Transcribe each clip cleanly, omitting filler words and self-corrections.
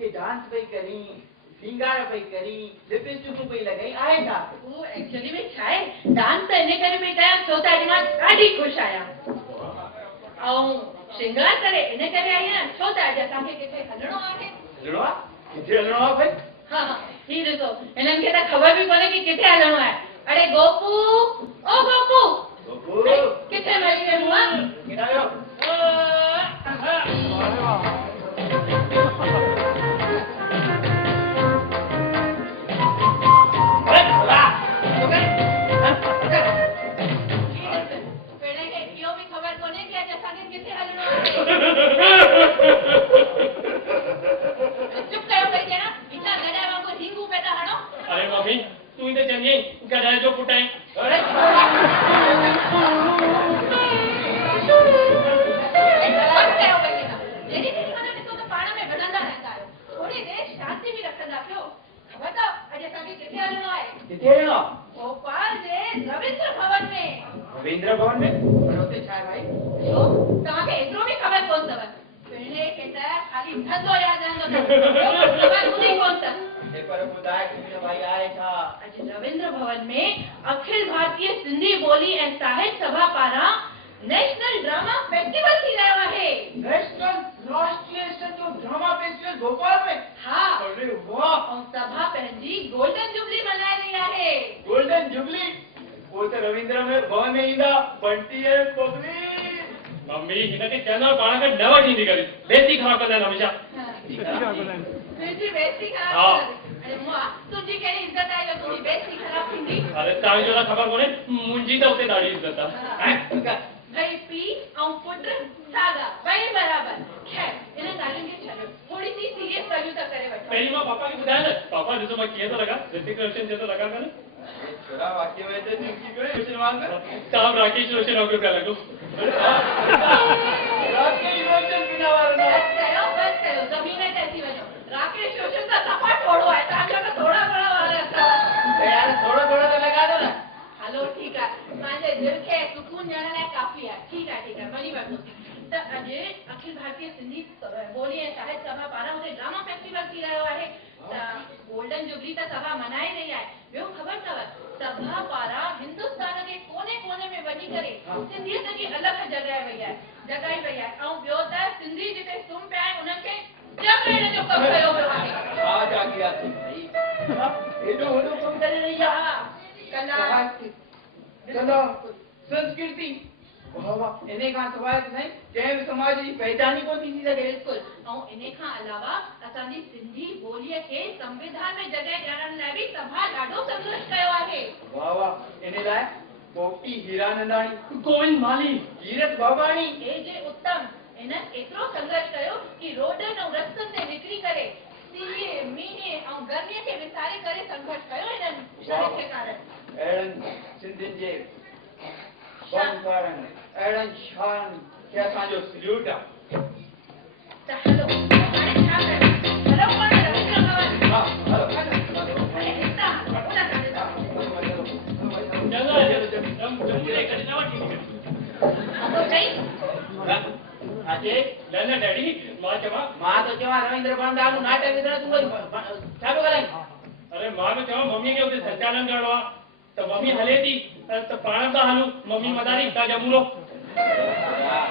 ये डांस पे करी सिंगार पे करी लिपस्टिक पे लगाई आए था वो एक्चुअली में छाए डांस तो इने करे पे कया छो त मां ॾाढी खुश आया ऐं श्रृंगार करे इने करे आई ना छो त अॼु असांखे किथे हलणो आहे हलणो आहे किथे हलणो आहे भाई हां ही ॾिसो हिननि खे त ख़बर बि कोन्हे कि किथे हलणो आहे अरे गोपू ओ गोपू गोपू किथे वई वेठो आहे किथां अरे मम्मी तू इधर चलिए गधा जो पुटाई भोपाल जे रविंद्र भवन में रविंद्र भवन में बनोते छा भाई तो तव्हांखे एतिरो बि ख़बर कोन अथव पिणे खे त खाली धंधो यादि रहंदो अथव ख़बर हूंदी कोन अथव पर ॿुधाए कि भाई आए छा अॼु रविंद्र भवन में अखिल भारतीय सिंधी ॿोली ऐं साहित्य सभा पारां नेशनल ड्रामा फेस्टिवल थी रहियो आहे नेशनल राष्ट्रीय संगीत ड्रामा फेस्टिवल भोपाल में हा अरे वाह ऐं सभा पंहिंजी गोल्डन जुबली मल्हाए रही आहे गोल्डन जुबली वो तो रविंद्र में भवन में ईंदा बंटी है पब्लिक मम्मी हिनखे चवंदा पाण खे न वठी ईंदी करे बेइज्जती ख़राब कंदा आहिनि हमेशा तुंहिंजी बेइज्जती हा। ख़राब अरे मुआ तुंहिंजी कहिड़ी इज़त आहे जो तुंहिंजी बेइज्जती ख़राब थींदी अरे तव्हांजो त ख़बर कोन्हे मुंहिंजी त उते ॾाढी इज़त आहे भई पीउ ऐं पुट सागा ॿई बराबर खैर इन ॻाल्हियुनि खे छॾियो थोरी सी सीरियस ॻाल्हियूं था करे वठो पहिरीं मां पापा खे ॿुधायां न पापा ॾिसो मां कीअं थो लॻा ऋतिक रोशन जो थो लॻा कान छोरा वाक्य में तो जिंदगी में रोशन मान साहब राकेश रोशन हो पिया लॻो राकेश रोशन बिना वाला बस कयो ज़मीन ते अची वञो राकेश रोशन त सफ़ा ठोड़ो आहे तव्हांजो त थोड़ा घणा वार अथव यार थोड़ा थोड़ा तो लगा दो ना हलो ठीकु आहे पंहिंजे दिलि खे सुकून ॾियण लाइ काफ़ी आहे ठीकु आहे वञी वठो त अॼु अखिल भारतीय सिंधी ॿोली ऐं साहित्य सभा पारां हुते ड्रामा फेस्टिवल थी रहियो आहे त गोल्डन जुबली त सभा मनाए रही आहे ॿियो ख़बर अथव सभा पारां हिंदुस्तान जे कोने कोने में वञी करे सिंधियत जी अलॻि जॻाई वई आहे ऐं ॿियो त सिंधी जिते सुम्ही पिया आहिनि उन्हनि खे जॻाइण जो कमु कयो वियो आहे आज आ गया तू भाई एडो होडो कम करे रही है कला संस्कृति वाह वाह इने का सवाल नहीं जंहिं समाज जी पहचान ही कोन थी सके बिल्कुल ऐं इन खां अलावा असांजी सिंधी ॿोलीअ खे संविधान में जॻह ॾियण लाइ बि सभा ॾाढो संघर्ष कयो आहे वाह वाह इन लाइ पोपटी हीरानंदाणी गोविंद माली कीरत बाबाणी ए जे उत्तम इन्हनि एतिरो संघर्ष कयो कि रोडनि ऐं रस्तनि ते निकिरी करे सीए मीने ऐं गर्मीअ खे विसारे करे संघर्ष कयो इन्हनि शरीर के कारण अहिड़नि सिंधियुनि जे फनकारनि अहिड़नि शान खे असांजो सल्यूट आहे त हलो हाणे छा कयूं हलो पाण रविंद्र भवन हा हलो अरे हितां उन काॾे तो सही अचे न न डैडी मां चवां मां तो चवां रविंद्र भवन दारू नाटक विधण तूं छा पियो ॻाल्हाईं अरे मां त चवां मम्मी खे उते संचालन करणो आहे त मम्मी हले थी त पाण था हलूं मम्मी मदारी तव्हां जमूरो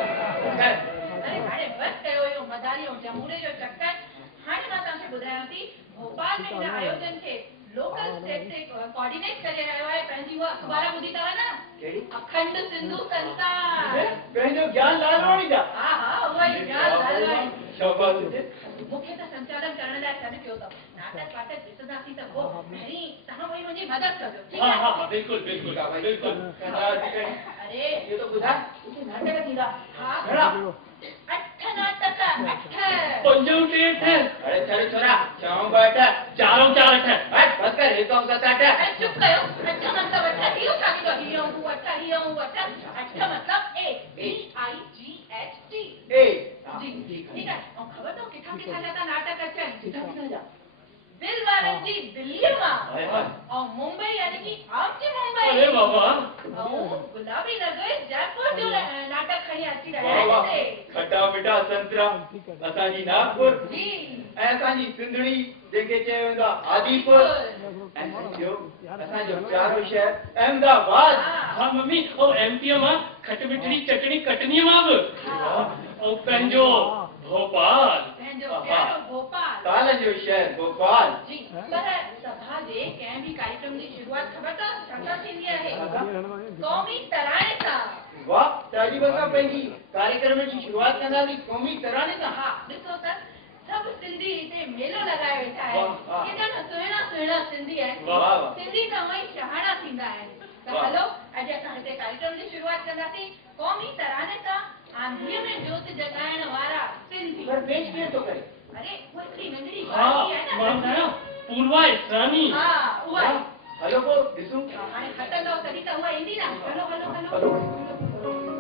अरे हाणे बस कयो इहो मदारी ऐं जमूरे जो चक्कर हाणे मां तव्हांखे ॿुधायां थी भोपाल में हिन आयोजन खे लोकल स्टेट से कोऑर्डिनेट करे रहियो आहे पंहिंजी उहा अखबार ॿुधी अथव न कहिड़ी अखंड सिंधु संस्था पंहिंजो ज्ञान लालवाणी जा हा हा उहा ई ज्ञान लालवाणी शाबाश मूंखे त संचालन करण लाइ सॾु कयो अथव नाटक वाटक ॾिसंदासीं त पोइ पहिरीं तव्हां वरी मुंहिंजी मदद कजो ठीकु हा आहे हा बिल्कुलु बिल्कुलु बिल्कुलु अरे ये तो बुधा इसे नाटक थींदा हा घणा 8 नाटक 8 पंजो टे अरे चल छोरा चाऊं बैठा चारों चार अठ हट बस कर एक और साथ अरे चुप कयो अच्छा मतलब अच्छा हियो छा थींदो हियो हूं अच्छा अच्छा मतलब ए EIGHT ए जी ठीक है और खबर तो किथां जाता नाटक अचनि किथां जा दिल वारनि जी दिल्लीअ मां हाय हाय और मुंबई यानी कि आमची मुंबई अरे बाबा और गुलाबी नगर जयपुर जो नाटक खणी अची रहिया वाह वाह आहिनि खट्टा मीठा संतरा असांजी नागपुर जी ऐं असांजी सिंधड़ी जेके चयो वेंदो आहे आदिपुर ऐं ॿियो असांजो प्यारो शहर अहमदाबाद। हाँ मम्मी और एमपी मां खट मिठड़ी चटनी कटनी मां बि और पंहिंजो भोपाल पंहिंजो प्यारो भोपाल ताल जो शहर भोपाल। जी पर सभा जे कंहिं बि कार्यक्रम जी शुरूआत ख़बर अथव छा थींदी आहे? क़ौमी तराणे सां। वाह ताजी बसा पंहिंजी कार्यक्रम जी शुरूआत कंदासीं क़ौमी तराणे सां। हा ॾिसो त सभु सिंधी हिते मेलो लॻाए वेठा वाह, आहिनि। केॾा न सुहिणा सुहिणा सिंधी आहिनि। वाह, वाह। सिंधी त उहे ई शहाणा थींदा आहिनि। त वाह। हलो अॼु असां हिते कार्यक्रम जी शुरूआत कंदासीं क़ौमी तराणे सां। आंधीअ में जोत जॻाइण वारा सिंधी। पर पेश कीअं थो करे? अरे उहा हिकिड़ी नंढड़ी हाँ बाई आहे मां न। ॿुधायां पूर्वा इसरानी हा उहा ई। हलो पोइ ॾिसूं। हाणे खटंदव तॾहिं त उहा ईंदी न। Hello hello hello hello.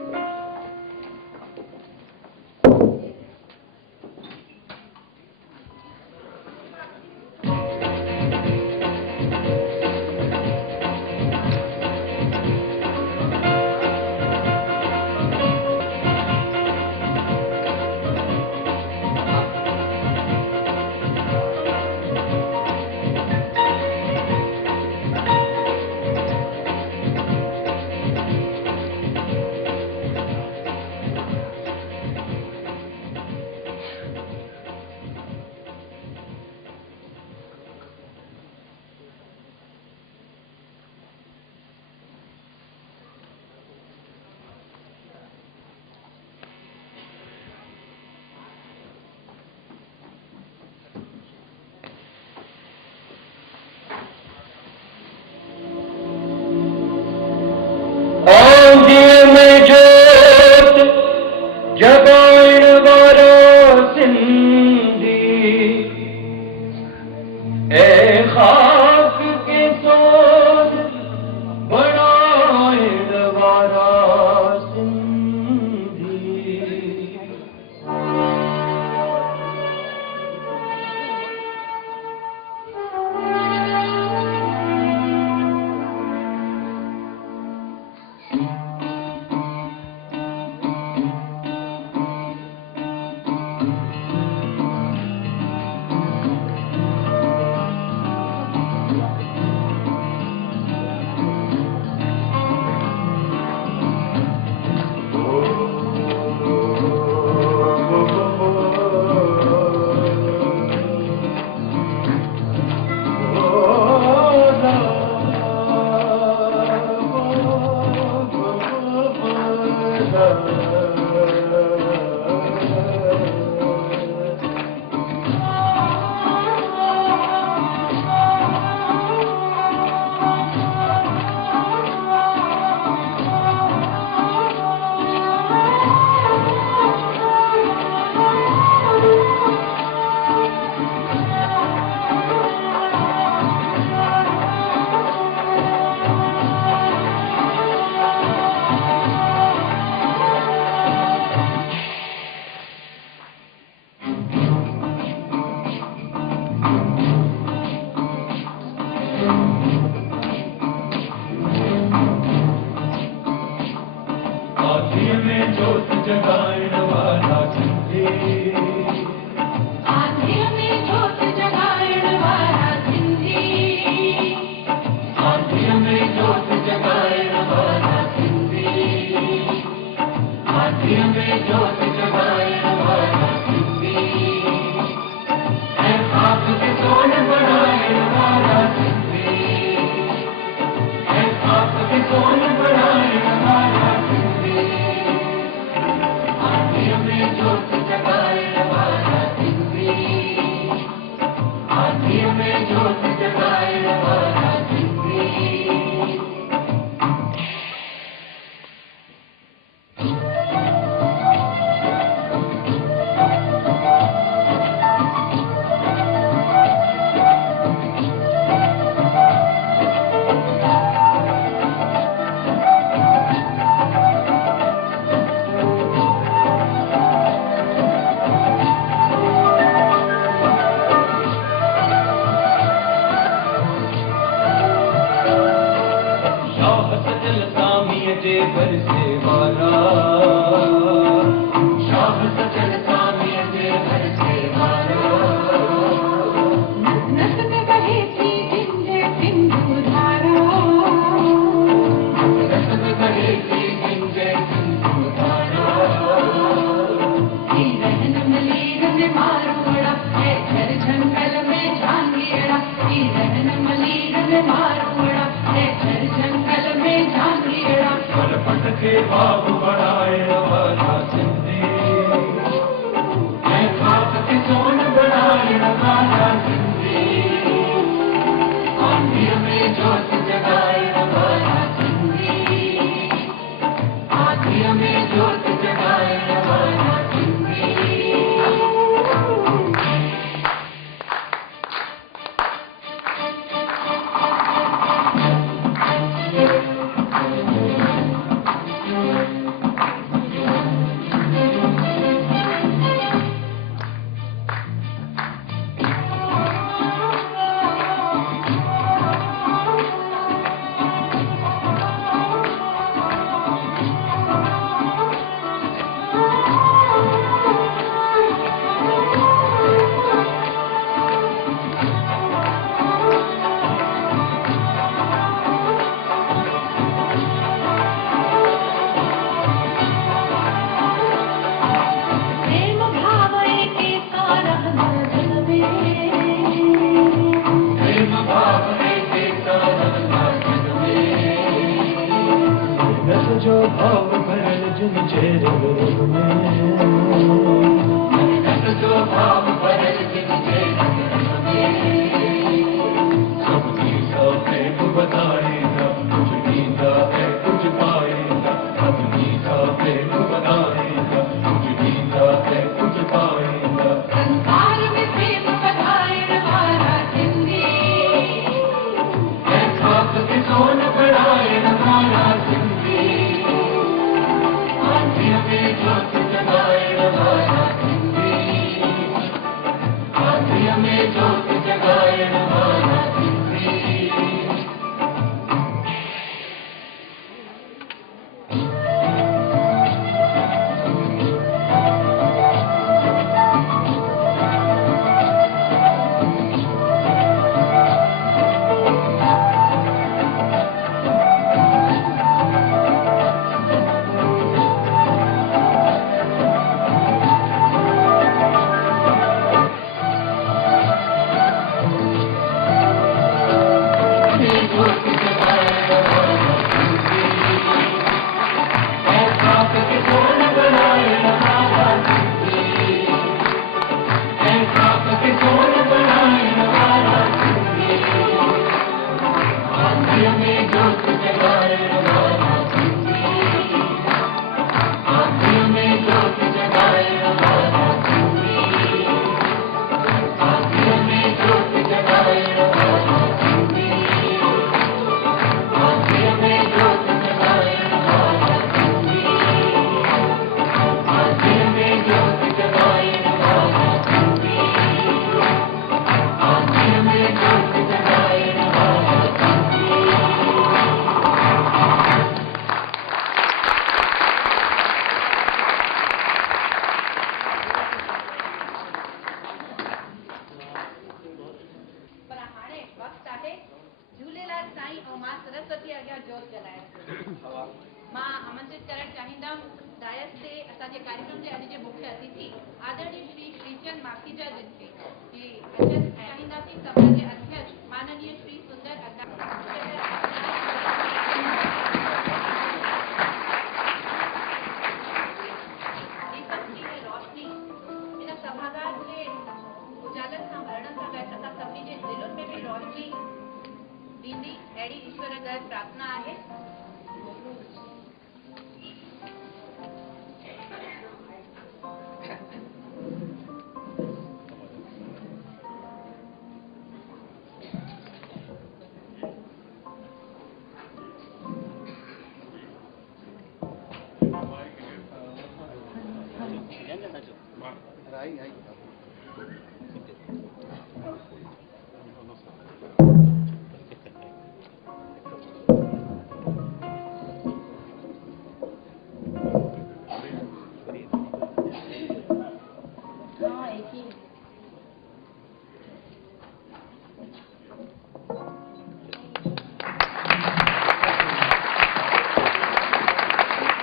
मां आमंत्रित करण चाहींदम डायस से असांजे कार्यक्रम जे अॼु जे मुख्य अतिथि आदरणीय श्री श्रीचंद माखीजा जी अध्यक्ष चाहींदासीं सभा जे अध्यक्ष माननीय श्री सुंदर रोशनी इन सभागार के उजागर सां भरण सां गॾु असां सभिनी जे दिलुनि में बि रोशनी ॾींदी अहिड़ी ईश्वर गॾु प्रार्थना आहे।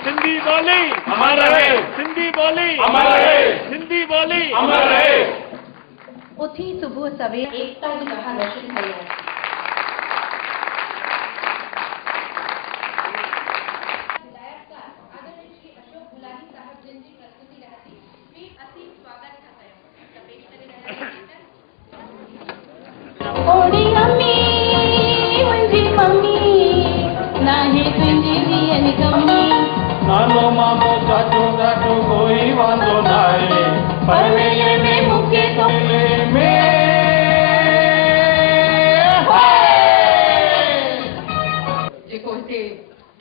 सिंधी बोली अमर रहे, सिंधी बोली अमर रहे, सिंधी बोली अमर रहे। उथी सुबह सवेरे एकता जी कहा दर्शन थई आहे। नानो मामो चाचो चाचो कोई वांदो नाहे परवेले में मुके तोले में जेको हिते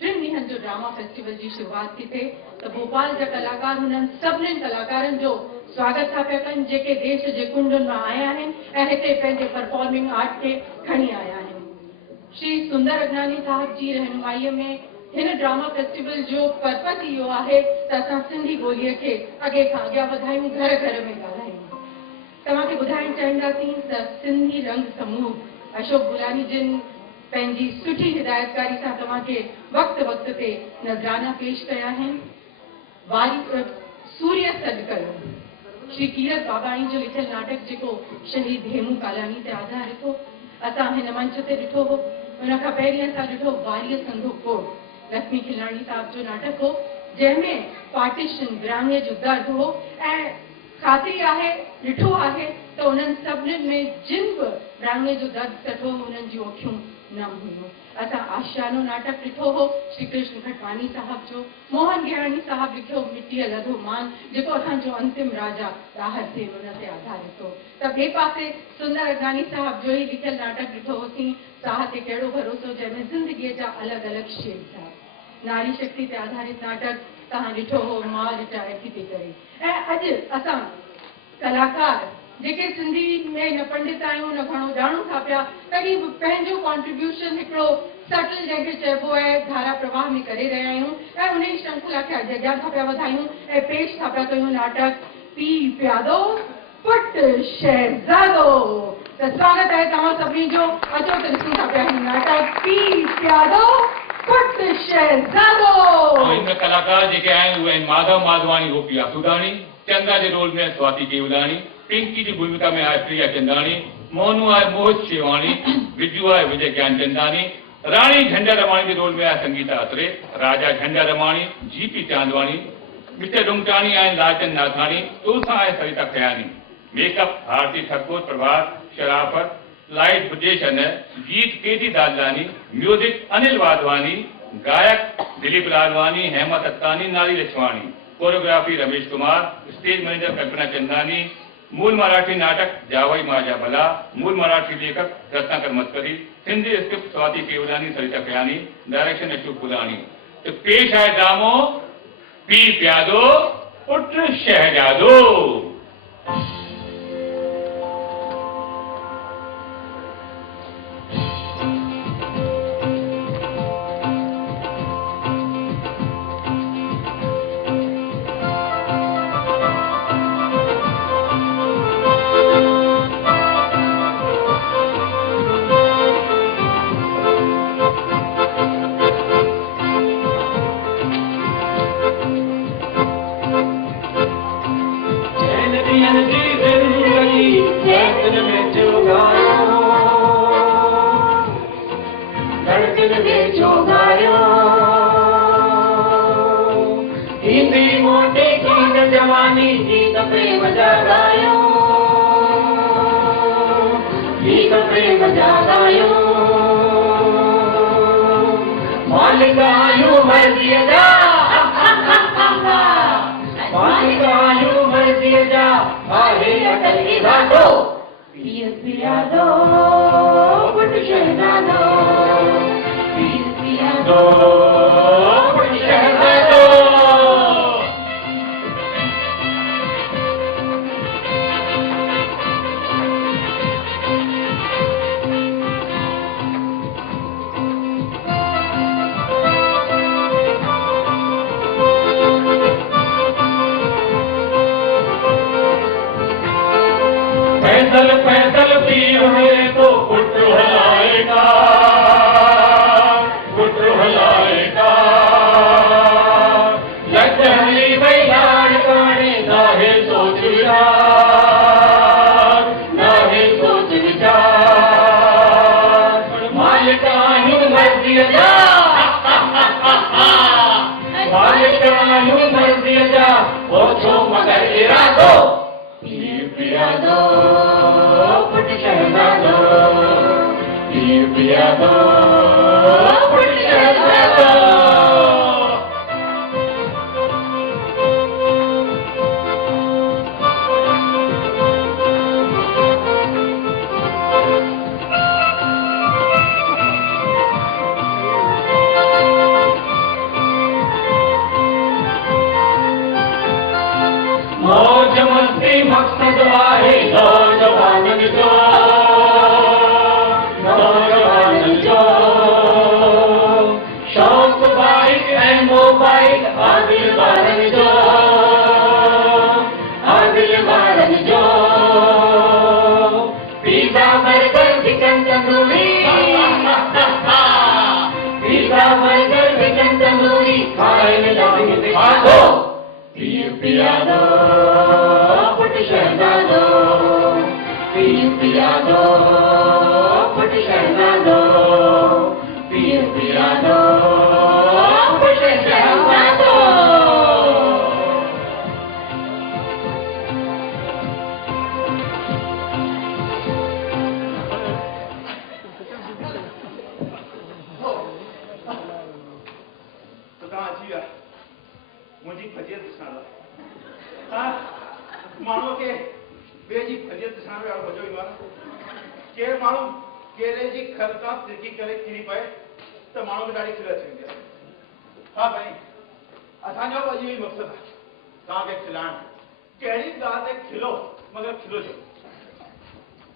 3 ॾींहनि जो ड्रामा फेस्टिवल जी शुरूआत थी थिए त भोपाल जा कलाकार हुननि सभिनीनि कलाकारनि जो स्वागत था पिया कनि जेके देश जे कुंडुनि मां आया आहिनि ऐं हिते पंहिंजे परफॉर्मिंग आर्ट खे खणी आया आहिनि। श्री सुंदर अगनानी साहब जी रहनुमाईअ में हिन ड्रामा फेस्टिवल जो पर्पस इहो आहे त असां सिंधी ॿोलीअ खे अॻे खां अॻियां वधायूं, घर घर में ॻाल्हायूं। तव्हांखे ॿुधाइणु चाहींदासीं त सिंधी रंग समूह अशोक गुलानी जिन पंहिंजी सुठी हिदायतकारी सां तव्हांखे वक़्त वक़्त ते नज़राना पेश कया आहिनि। सूर्य सॾु कयो श्री कीरत बाबाणी जो लिखियलु नाटक जेको शहीद हेमू कालानी ते आधारित हो, असां हिन मंच ते ॾिठो हो। उन खां पहिरीं असां ॾिठो वारीअ संधो कोट लक्ष्मी खिलाणी साहब जो नाटक हो जंहिंमें पार्टीशन विरहाङे जो दर्द हो ऐं ख़ातिरी आहे ॾिठो आहे त उन्हनि सभिनीनि में जिन बि विरहाङे जो दर्द कढो उन्हनि जूं अखियूं नम हुयूं। असां आशियानो नाटक ॾिठो हो श्री कृष्ण खटवानी साहब जो। मोहन गेहाणी साहब लिखियो मिटीअ लधो मान जेको असांजो अंतिम राजा राहत थे उन ते आधारित हो। त ॿिए पासे सुंदर अगनानी साहब जो ई लिखियलु नाटक ॾिठो होसीं साह ते कहिड़ो भरोसो जंहिंमें ज़िंदगीअ जा अलॻि अलॻि शेड था। नारी शक्ति ते आधारित नाटक तव्हां ॾिठो हो मां रिटायर थी करे। ऐं अॼु असां कलाकार जेके सिंधी में न पंडित आहियूं न घणो ॼाणूं था पिया, तॾहिं बि पंहिंजो कॉन्ट्रीब्यूशन हिकिड़ो सटल जंहिंखे चइबो आहे धारा प्रवाह में करे रहिया आहियूं ऐं उन ई श्रृंखला खे अॻियां था पिया वधायूं ऐं पेश था पिया कयूं नाटक पीउ प्यादो पुट शहज़ादो। त स्वागत आहे तव्हां सभिनी जो। अचो त ॾिसूं था पिया ही नाटक पीउ प्यादो पुट शहज़ादो। इन कलाकार जेके आहिनि उहे आहिनि माधव माधवानी, गोपी आसूदानी, चंदा जे रोल में स्वाति केवलानी, पिंकी जी भूमिका में आहे प्रिया चंदानी, मोनू आहे मोहित शेवाणी, विजू आहे विजय ज्ञानचंदानी, रानी झंडा रमाणी जे रोल में आहे संगीता अत्रे, राजा झंडा रमाणी, जीपी चांदवानी, मिस्टर रुंगटाणी आहिनि लालचंद नाथाणी, तुलसा आहे सरिता खयानी, मेकअप भारती ठाकुर, प्रभात शराफत, लाइट ब्रजेश अनय, गीत केजी दादलानी, म्यूजिक अनिल वाधवानी, गायक Dilip Lalwani, Hema Tattani, Nari Lakshwani, choreography Ramesh Kumar, stage manager Kalpana Chandani, मूल मराठी नाटक जावई माजा भला, मूल मराठी लेखक रत्नाकर मतकरी, हिंदी स्क्रिप्ट स्वाति केवलानी, सरिता खयानी, डायरेक्शन अशोक गुलानी। तो पेश है ड्रामो पी प्यादो पुट शहजादो।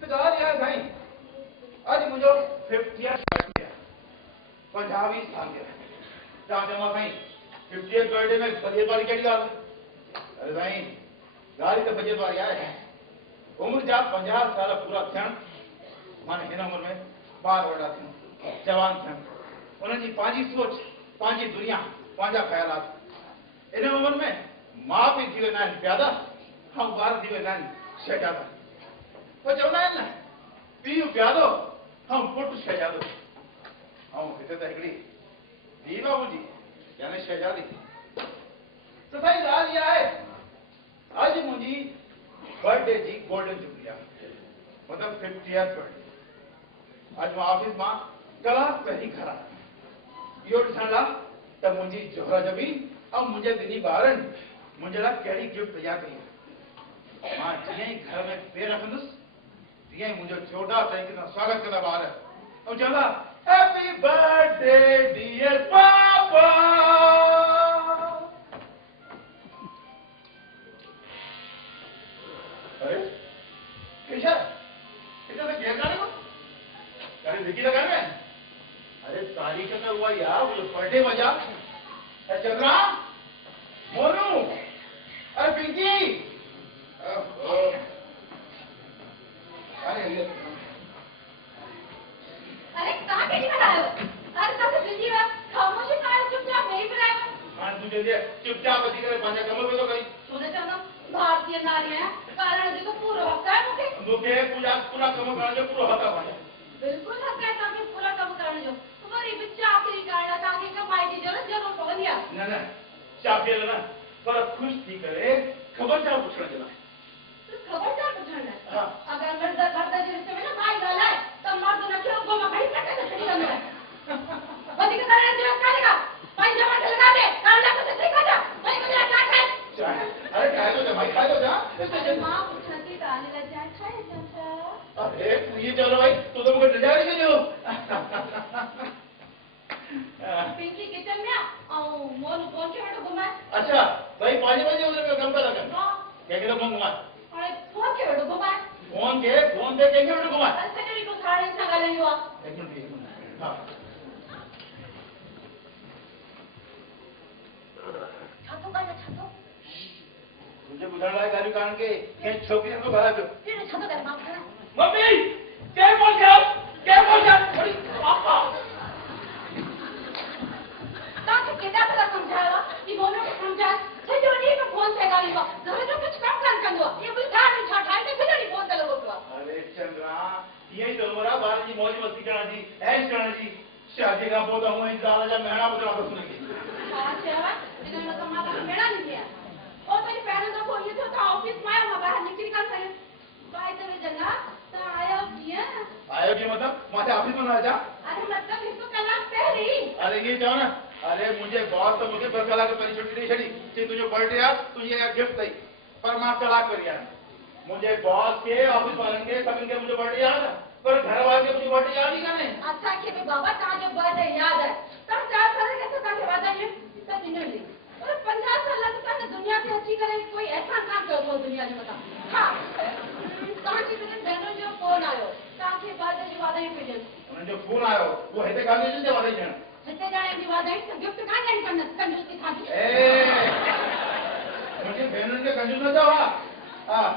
तो ॻाल्हि इहा साईं अॼु मुंहिंजो 50th बर्थडे आहे 50 साल जो तव्हां चवां साईं 50th बर्थडे में बजट वारी कहिड़ी ॻाल्हि अरे साईं ॻाल्हि त बजट वारी आहे उमिरि जा 50 साल पूरा थियणु माने हिन उमिरि में ॿार वॾा थियनि जवान थियनि उन्हनि जी पंहिंजी सोच पंहिंजी दुनिया पंहिंजा ख़्यालात इन उमिरि में माउ पीउ थी वेंदा आहिनि प्यादा ऐं ॿार थी वेंदा आहिनि शहजादा पर चवंदा आहिनि न पीउ प्यादो ऐं पुटु शहजादो ऐं हिते त हिकिड़ी धीउ आहे मुंहिंजी यानी शहजादी त साईं ॻाल्हि इहा आहे अॼु मुंहिंजी बर्थडे जी गोल्डन जुबली आहे मतिलबु 50th बर्थडे अॼु मां ऑफिस मां कलाक पहिरीं घर आहियां इहो ॾिसण लाइ त मुंहिंजी जोहर जबी ऐं मुंहिंजे ॿिन्ही ॿारनि मुंहिंजे लाइ कहिड़ी गिफ्ट तयारु कई आहे मां जीअं ई घर में पेर रखंदुसि तीअं ई मुंहिंजो जोरदार तरीक़े सां स्वागत कंदा ॿार ऐं चवंदा हैप्पी बर्थडे डियर पापा अरे केशा इतना तो केर काने को अरे विकी लगा में अरे तारीख तो हुआ यार वो बर्थडे मजा अरे चंद्रा मोनू अरे पिंकी अरे कहाँ के निकल आए हो? अरे कहाँ से बिजी हुआ? खामोशी कहाँ चुपचाप नहीं बनाए हो? हाँ तुझे दे चुपचाप बसी करे पांचा कमर पे तो कहीं सुने चाहो भारतीय नारियां कारण जी को पूरा हक है मुझे पूरा कमर करने जो पूरा हक है बिल्कुल हक है ताकि पूरा काम करने जो तुम्हारी बच्चा आखिरी करना ताकि कमाई की जरूरत पड़ दिया ना चापे ना पर खुश थी करे खबरदार पूछना चला खबरदार पूछना हाँ अगर मर्द जी रिश्ते में ना भाई गाला है तो मर्द न क्यों गोमा भाई सके तो सही करना बदी के सारे जो करेगा भाई जमा से लगा दे काला को से खा जा भाई मुझे क्या खाए अरे खाए तो भाई खाए तो जा अरे मां पूछती ताने लग जाए खाए चाचा अरे तू ये चलो भाई तू तो मुझे नजारे के जो पिंकी किचन में और मोन फोन के बैठो घुमा अच्छा भाई 5 बजे उधर पे काम पे लगा क्या के फोन घुमा अरे फोन के बैठो घुमा फोन पे के बैठो घुमा सेक्रेटरी को साड़े संगा ले हुआ एक मिनट हां छातो का छातो मुझे बुझाने लायक गाड़ी कान के ये छोकरी को भरा दो फिर छातो कर माफ करना मम्मी क्या बोल गया अरे पापा ताकि केदा का समझावा कि मोनो को समझा से जो नहीं को फोन से गाली बा घर जो कुछ काम कर दो ये कुछ गाड़ी छाठाई से नहीं फोन कर लो तो अरे चंद्रा ये तो मोरा बार जी मौज मस्ती करना जी ऐश करना जी शादी का बोदा हूं इंतजार जा महीना बदला तो सुनेगी हां सेवा इन्होंने तो माता को मेड़ा नहीं किया और तो पहले तो कोई तो ऑफिस में आया बाहर निकल कर सही बाय तो जगह तो आया की मतलब माथे ऑफिस में ना जा अरे मतलब इसको कलाक पहले अरे ये जाओ ना अरे मुझे बहुत तो मुझे बरकला के परी छुट्टी नहीं छड़ी कि तुझे बर्थडे आ तुझे एक गिफ्ट दई पर मां तलाक कर गया मुझे बॉस के ऑफिस वाले के सब इनके मुझे बर्थडे याद है पर घर वाले के मुझे बर्थडे याद ही करने अच्छा कि भी बाबा का जो बर्थडे याद है तब 4 साल कैसे का वादा ये सब दिन ले और 50 साल तक का दुनिया से अच्छी करे कोई ऐसा काम करो दुनिया में बता हां कहां की दिन बहनों जो फोन आयो ताकि बर्थडे जो वादा ये पे उन्हें जो फोन आयो वो हेते गांधी जी से वादा जण हेते जाने की वादा है गिफ्ट का नहीं करना कंजूस की खाती ए मुझे बहनों के कंजूस ना जाओ हां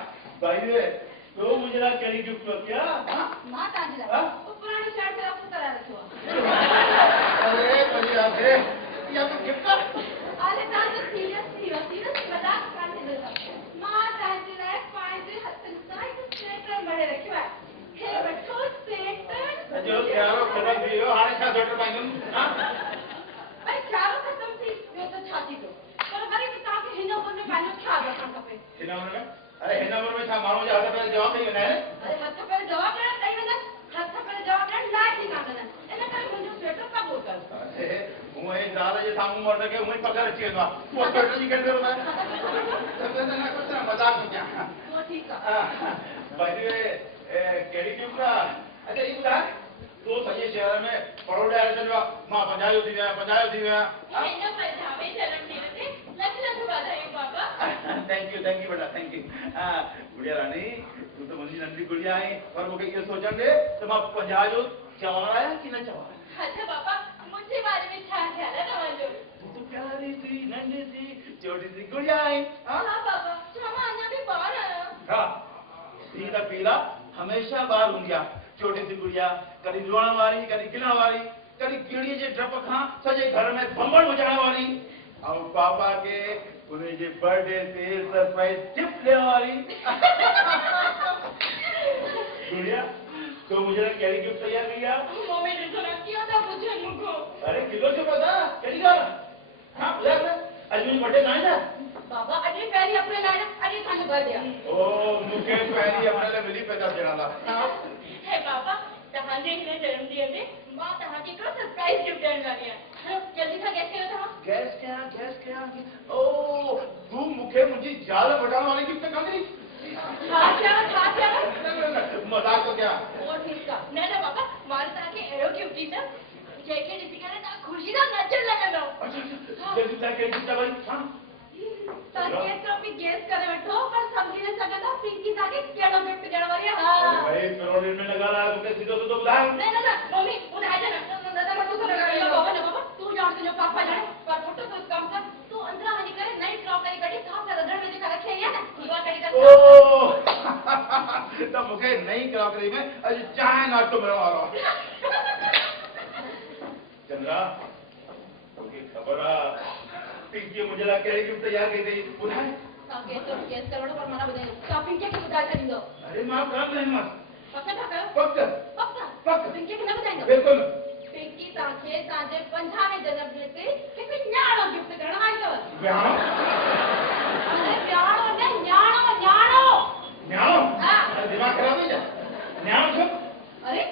भाई रे तो मुझे ना केड़ी गिफ्ट हो क्या हां मां ताजला वो पुरानी शर्ट से आपको करा रखो अरे भैया रे ये तो गिफ्ट अरे ताज सीरियस मजाक करने दे मां ताजला फायदे हसन साइड स्ट्रेटर बड़े रखियो है हे बच्चों स्ट्रेटर जो यारो खबर दियो हाने का स्वेटर पाइन हां भाई चारों खत्म थी यो तो छाती तो पर गरीब पिता के हिना पर में पानी खा रखा खपे हिना में अरे हिना में था मारो जा हटा जवाब नहीं देना है अरे हथ पर जवाब देना सही है ना हथ पर जवाब देना लायक ही ना देना एने कर मुझे स्वेटर का बोल कर अरे હું એ દાદા જે સામુ મરને કે હું પગાર છે નો वो स्वेटर जी कर दे रहा है ना कुछ ना मजाक में क्या वो ठीक है भाई केडी गिफ्ट अच्छा ये बता तो सही शहर में बड़ोड़ा है जो मां 50 थी गया ये जो पर जावे जन्म दिन थे लग बाधा है बाबा थैंक यू बेटा थैंक यू गुड़िया रानी तू तो मुंहिंजी नंढी गुड़िया आहे पर मूंखे इहो सोचण ॾे त मां 50 जो चवण आहियां कि न चवां। अच्छा पापा मुझे बारे में छा ख्याल है तव्हांजो? तू तो प्यारी सी नंढी सी छोटी सी गुड़िया आहे। हाँ पापा छा मां अञा बि ॿार आहियां? हाँ धी त पीला हमेशा ॿार हूंदी आहे। छोटी सी गुड़िया कॾहिं रोअण वारी कॾहिं खिलण वारी कॾहिं कीड़ीअ जे डप खां सॼे घर में बम्बड़ मचाइण वारी ऐं पापा के उनजे बर्थडे ते सरप्राइज गिफ्ट ॾियण वारी। गुड़िया तो मुझे ना कहिड़ी गिफ्ट तैयार कई आहे? मम्मी ॾिसो न कीअं था पुछनि मूंखां। अरे किलो जो पता कहिड़ी ॻाल्हि हाँ ॿुधाए अॼु मुंहिंजी बर्थडे कान्हे छा? बाबा अॼु पहिरीं अप्रैल आहे न अॼु असांजो बर्थडे आहे। ओ मूंखे पहिरीं अप्रैल मिली पैदा थियण लाइ। हे बाबा तव्हांजे हिन जनमॾींहं ते मां तव्हांखे हिकिड़ो सरप्राइज़ गिफ्ट ॾियण वारी आहियां। जल्दी सां गैस कयो तव्हां। गैस कयां ओ तू मूंखे मुंहिंजी ज़ाल वठण वारी गिफ्ट कंदी? छा चयो? मज़ाक थो कयां। ओ ठीकु आहे। न न बाबा मां तव्हांखे अहिड़ो गिफ्ट ॾींदमि जंहिंखे ॾिसी करे तव्हां ख़ुशी सां नचण लॻंदव। जल्दी सां कहिड़ी गिफ्ट आहे भाई? हाँ तव्हां केतिरो बि गैस करे वठो पर सम्झी न सघंदा पिंकी तव्हांखे कहिड़ो गिफ्ट ॾियण वारी आहे। हा भाई करोड़नि में लॻा रहा मूंखे सिधो सिधो ॿुधाए। न न न मम्मी ॿुधाइजे न न न तूं लॻायो बाबा न बाबा तूं ॼाण तुंहिंजो पापा ॼाणे पर पुटु तूं कमु कर तूं अंदरां वञी करे नई क्रॉकरी कढी साफ़ रधण में जेका रखी आई आहे न दीवा कढी कर। ओ त मूंखे नई क्रॉकरी में अॼु चांहि नाश्तो मिलण वारो आहे। चंद्रा मूंखे ख़बर आहे पिंकी मुंहिंजे लाइ कहिड़ी गिफ्ट तयार कई अथई ॿुधाए। तव्हांखे एतिरो गैस करणो पर मां ॿुधायो तव्हां पिंकीअ खे ॿुधाए छॾींदो। अरे मां कान ॿुधाईंदोमांसि। पक था कयो? पक पक पिंकीअ खे न ॿुधाईंदो? बिल्कुलु। पिंकी तव्हांखे तव्हांजे 50वें जनमॾींहं ते हिकु न्याणो गिफ्ट करण वारी अथव। विहाणो? अरे न्याणो न न्याणो न्याणो। न्याणो? हाँ। दिमाग़ ख़राब है क्या? न्याणो छो? अरे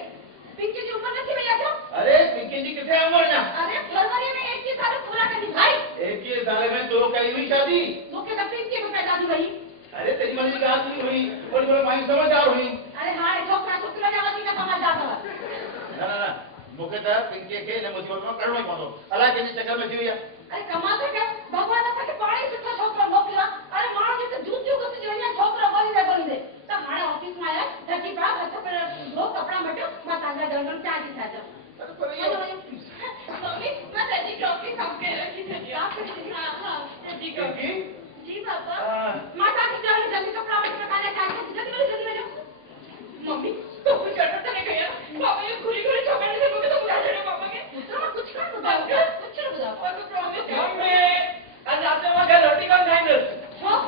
पिंकी जी उम्र नथी वई आहे छा? अरे पिंकी जी किथे उम्र अञा? अरे फरवरी में 21 साल पूरा कंदी भाई। 21 साल में तो कई हुई शादी? मूंखे त पिंकी में पैदा थी वई। अरे तेरी मम्मी की बात नहीं हुई और थोड़ा माई समझदार हुई। अरे हाणे छोकिरा छोकिरा जा वधीक समझदार अथव। न मूंखे त पिंकीअ खे हिन मुसीबत मां कढणो ई पवंदो। अलाए कंहिंजे चक्कर में थी वई आहे। अरे कमाल था कयो भॻवान असांखे पाण ई सुठो छोकिरो मोकिलियो आहे। अरे माण्हू जिते जूतियूं घुसिजी वञे छोकिरो ॻोल्हींदे त हाणे ऑफिस मां आया धकी पिया हथ पर धो कपिड़ा मटियो मां तव्हांजा गरम गरम चांहि थी ठाहियां। मम्मी मां सॼी क्रॉकरी साफ़ करे रखी छॾी आहे। हा हा सॼी क्रॉकरी। जी पापा मां तव्हांखे चयो जल्दी कपिड़ा मटियो तव्हांजा चांहि जल्दी वञो। मम्मी तो कुछ जरूरत नहीं गया पापा ये घुरी घुरी छोकरे से मुझे तो बुला देना पापा के पुत्र मैं कुछ ना बताऊंगा कुछ ना बताऊं और तो प्रॉमिस मम्मी आज रात में घर रोटी कौन खाएंगे? हां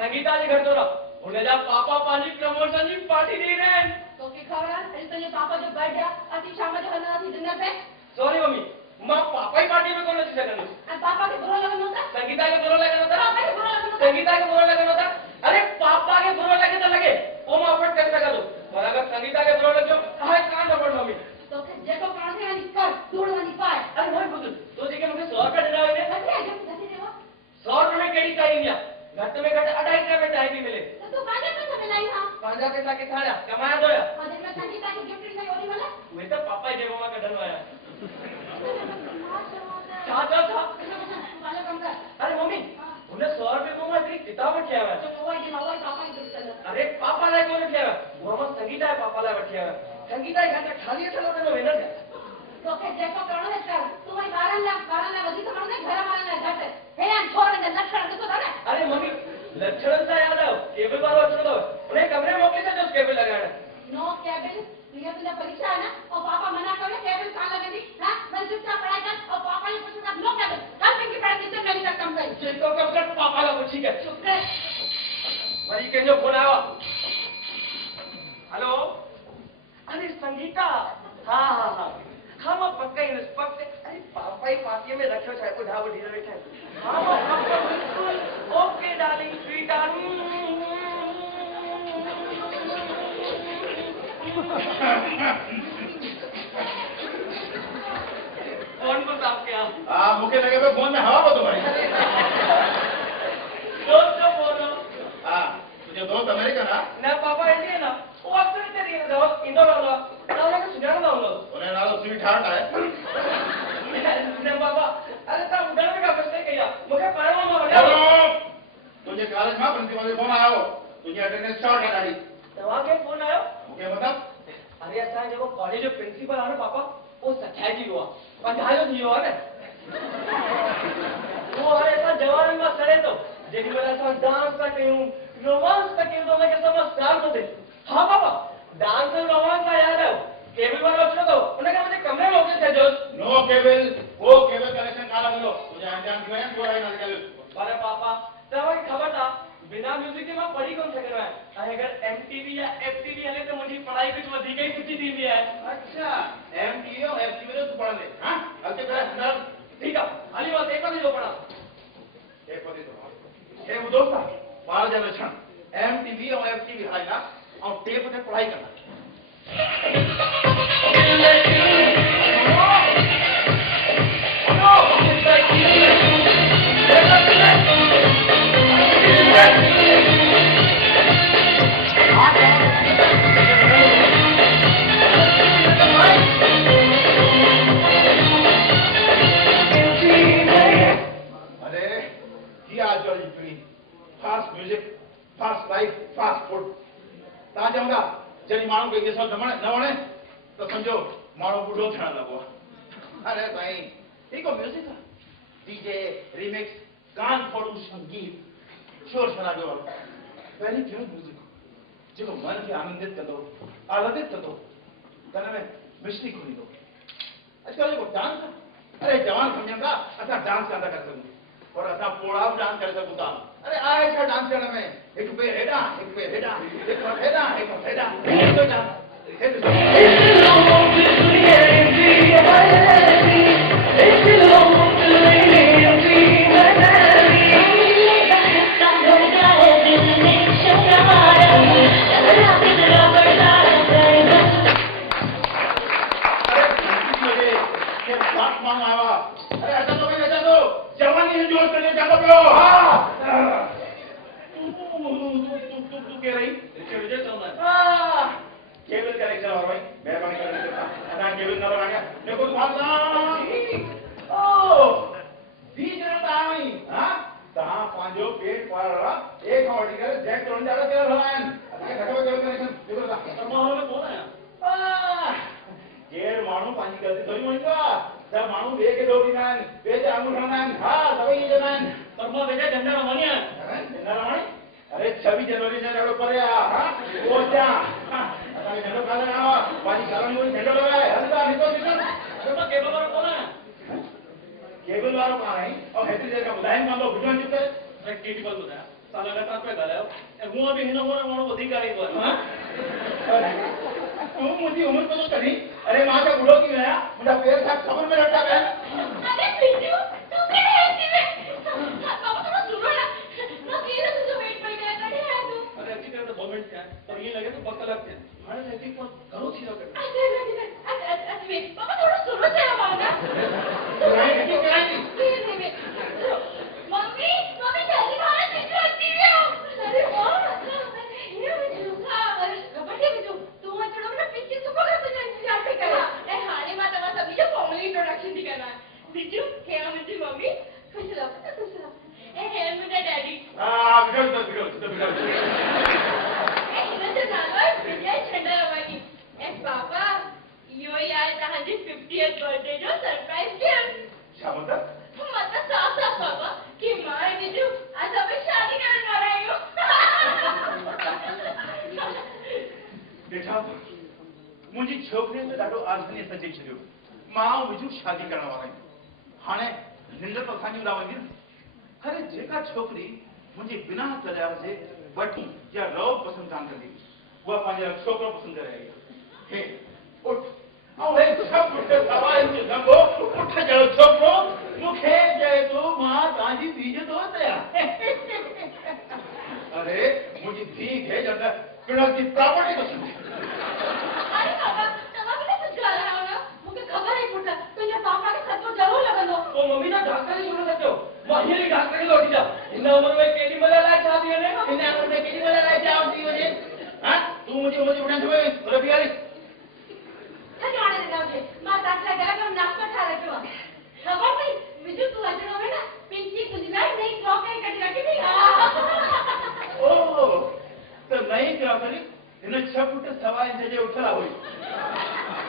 संगीता जी घर तो रहो उन्हें जा पापा पानी प्रमोशन की पार्टी दी रहे हैं। तो की खबर है तो ये पापा जो बर्थडे अति शाम जो हना थी डिनर पे। सॉरी मम्मी मां पापा ही पार्टी में कौन थी सकंदो? और पापा के बुरा लगन होता संगीता के बुरा लगन होता? पापा के बुरा लगन होता संगीता के बुरा लगन होता? अरे पापा के बुरा लगे तो लगे वो मैं अफोर्ड कर सका दो पर अगर संगीता के बुरा लगे हां कान अफोर्ड मम्मी तो जेको करण से वाली कर दूर वाली पाए। अरे मोर बुद्धू तो जेके मुझे 100 रुपया देना है कथी है जो कथी देवा 100 रुपए में केड़ी चाहिए इंडिया घट में घट 2.5 रुपए में चाय भी मिले तो तू काजे पैसा मिलाई हां 5 पैसा के थाड़ा कमाया दो यार और जेका संगीता की गिफ्ट नहीं ओरी वाला वे तो पापा ही जेबो में कढन आया माशाल्लाह छा वाला कम कर। अरे मम्मी उन्हें 100 रुपए को मैं किताब रखिया है तो वो ये मावा पापा की गिफ्ट कर। अरे पापा लाए कौन रखिया है वो हम संगीता है पापा लाए रखिया है संगीता ही घंटा खाली है चलो तो वेनर तो के जेको करणो है कर तू वही 12 लाख वधी तो माने घर वाला ने घट हे यार छोड़ दे लक्षण देखो था ना। अरे मम्मी लक्षण से याद आओ केबल वाला लक्षण दो उन्हें कमरे में मोकली से जो केबल लगाना नो केबल ये तुझे परीक्षा है ना और पापा मना करे केबल कहां लगेगी हां मैं चुपचाप पढ़ाई कर और पापा ही पूछता नो केबल हर दिन की पढ़ाई कितने मेरी तक कम कर ठीक तो कम कर पापा का पूछी के चुप रह। वही के जो फोन आया हेलो अरे संगीता हाँ हाँ हाँ हाँ मैं पक्का ही पक्का अरे पापा ही पार्टी में रखो चाहे तो ढाबो ढीला बैठा है हाँ मैं पक्का बिल्कुल ओके डार्लिंग स्वीट फोन को साफ किया हाँ मुझे लगे मैं फोन में हवा को तुम्हारी। दोस्त जो बोलो हाँ तुझे दोस्त अमेरिकन है? ना पापा इंडियन ना वो अक्सर तेरी इंदौर वाला ना उन्हें कुछ सुनाना ना उन्हें ना तो स्वीट हार्ट है। ने बाबा अरे ता उड़न में का प्रश्न किया मुझे पाणवा में वड्या तुझे का कॉलेज में प्रिंसिपल जो फोन आयो तुझे अटेंडेंस शॉर्ट है ॾाढी तव्हां खे फोन आयो मूंखे मतलब अरे असां जेको कॉलेज जो प्रिंसिपल आहे न पापा वो सचाई जी हुआ पंधायो थी वियो आहे न वो हाणे असां जवाननि मां सड़े थो जेॾी महिल असां डांस था कयूं रोमांस था कयूं त हुनखे समझदार थो थिए हा पापा डांस ऐं रोमांस खां यादि आयो केबिल वारो अचिणो अथव हुनखे मुंहिंजे कमरे में मोकिले छॾियोसि नो केबल वो केबल कनेक्शन कान मिलो तुझे अंजान क्यों है पूरा ही निकल पर पापा तव्हांखे ख़बर था बिना म्यूजिक के मां पढ़ी कोन सघंदो आहियां ऐं अगरि एमटीवी या एफटीवी हले त मुंहिंजी पढ़ाई कुझु वधीक ई सुठी थींदी आहे अच्छा एमटीवी और एफटीवी तो तू पढ़ ले हां अॻिते करे अंदर ठीकु आहे हली मां पेपर जो पढ़ां एक पते तो हे ॿुधो था ॿार जा लक्षण एमटीवी और एफटीवी हलाईंदा ऐं टेप ते पढ़ाई कंदा fast music fast life fast food तव्हां चवंदा जॾहिं माण्हू खे इहे सभु न वणे त सम्झो माण्हू ॿुढो थियण लॻो आहे अरे साईं ही को म्यूजिक आहे डीजे रिमिक्स कान फोड़ू संगीत शोर शराबे वारो पहिरीं कहिड़ो म्यूजिक जेको मन खे आनंदित कंदो आह्लादित कंदो तन में मिश्री खोलींदो अॼुकल्ह जेको डांस आहे अरे जवान सम्झनि था असां डांस कान था करे सघूं और असां पोड़ा बि डांस करे सघूं था अरे आहे छा डांस करण में हिकु पेर हेॾां हिकु पेर हेॾां हिकु हेॾां हिकु हेॾां हिकु अरे ऐसा तो जवानी जोश करने चाहता पियो तू कह रही विजय चौंदा केबल कनेक्शन और भाई मेहरबानी करके अदा केबल न लगाया देखो तू भाग ओ बीच में ताई हां ता पांचो पेट पर एक ऑर्डर कर जैक टोन ज्यादा कर रहा है अरे घटो केबल कनेक्शन देखो ता माहौल में कौन आया केर मानू पांची गलती थोड़ी होईगा सब मानू बे के डोरी नान बे जे आंगुर नान हां सभी जे नान पर मां बेटा झंडा रमानी है झंडा रमानी अरे 26 जनवरी ने ॾाढो परे आहे हां वो क्या असां झंडो काॾे आवा पांजी कारण में झंडो लगाए हलदा निको तो केबल वारो कोन है केबल वारो कोन है और हेतरी जगह बुधाइन मां बुझण चुके अरे केडी बल बुधाया साल लगातार पे ॻाल्हायो ऐं हूअं बि हिन उमिरि माण्हू वधीक आहे हां तू मुंहिंजी उमिरि को करी अरे मां त बुढ़ो की आया मुंहिंजा पेर छा ख़बर में नथा पवनि अरे पिंटू तू केड़े हेती में बाबा थोड़ा सुनो ना ना केरे तुझे वेट पई गया कॾहिं आया तू अरे अची करे तो 2 मिनट थिया पर ये लगे तो 2 कलाक थिया हाणे नज़दीक पर घणो थी रहो अरे बाबा थोड़ा सुनो से हमारा मम्मी मम्मी जल्दी बाहर पिंटू आती है अरे वाह ये बिजू अरे खबर है बिजू तू मत छोड़ो ना पिंटू सुको कर तुझे इंतजार पे करा ए हाने माता का सभी जो फॉर्मली इंट्रोडक्शन भी करना है बिजू क्या मुझे मम्मी खुश रहो ए है मेरा डैडी हां बिगड़ ए इधर से जानवर बिजय झंडा लगाई ए पापा यो यार तहाजी 50th बर्थडे जो सरप्राइज गिफ्ट क्या मतलब साफ साफ पापा कि मां बिजू आज अबे शादी करने आ रही हूं बेटा मुंहिंजी छोकिरीअ में ॾाढो आज़नी सची छॾियो मां बिजू शादी करण वारा आहियूं हाणे निंड त असांजी उॾावंदी न अरे जेका छोकिरी मुंहिंजे बिना तलिया हुजे वठी या रओ पसंदि कान कंदी उहा पंहिंजा छोकिरो पसंदि करे आई आहे हे उठ ऐं हे सभु पुट सवाइ जो लंघो उठ जहिड़ो छोकिरो मूंखे चए थो मां तव्हांजी धीउ जो दोस्त आहियां अरे मुंहिंजी धीउ खे ॼण पिणक जी प्रॉपर्टी पसंदि अरे पापा तव्हां बि कुछ ॻाल्हायो न मूंखे ख़बर आहे पुट तुंहिंजे पापा खे सचो ज़रूर लॻंदो ओ मम्मी तो डॉक्टर जी सुनो सचो मां हीअ डॉक्टर खे लोटी जा इन उमिरि में केॾी महिल लाइ छा थी वञे इन उमिरि में केॾी महिल लाइ छा थी वञे हां तूं मुंहिंजी उमिरि जी ॿुधाए हुई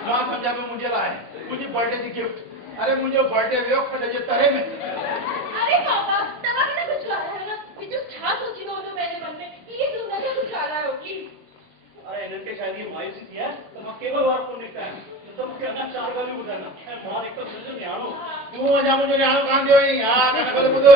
मां समझा पे मुझे लाए मुझे बर्थडे की गिफ्ट अरे मुझे बर्थडे वियो खड़े जे तहे में अरे पापा तव्हां कुछ लाया है ना बिजू छा सोची हो तो मेरे मन में ये तुम नथे कुछ लाया हो की अरे इनके शायद ये मायूसी थी है तो मैं केवल वार को निकता है तो मुझे अन्ना 4 गाली बुझाना है मां एक तो मुझे न्याणो तू जा मुझे न्याणो कान दियो ही हां कने बोले बुध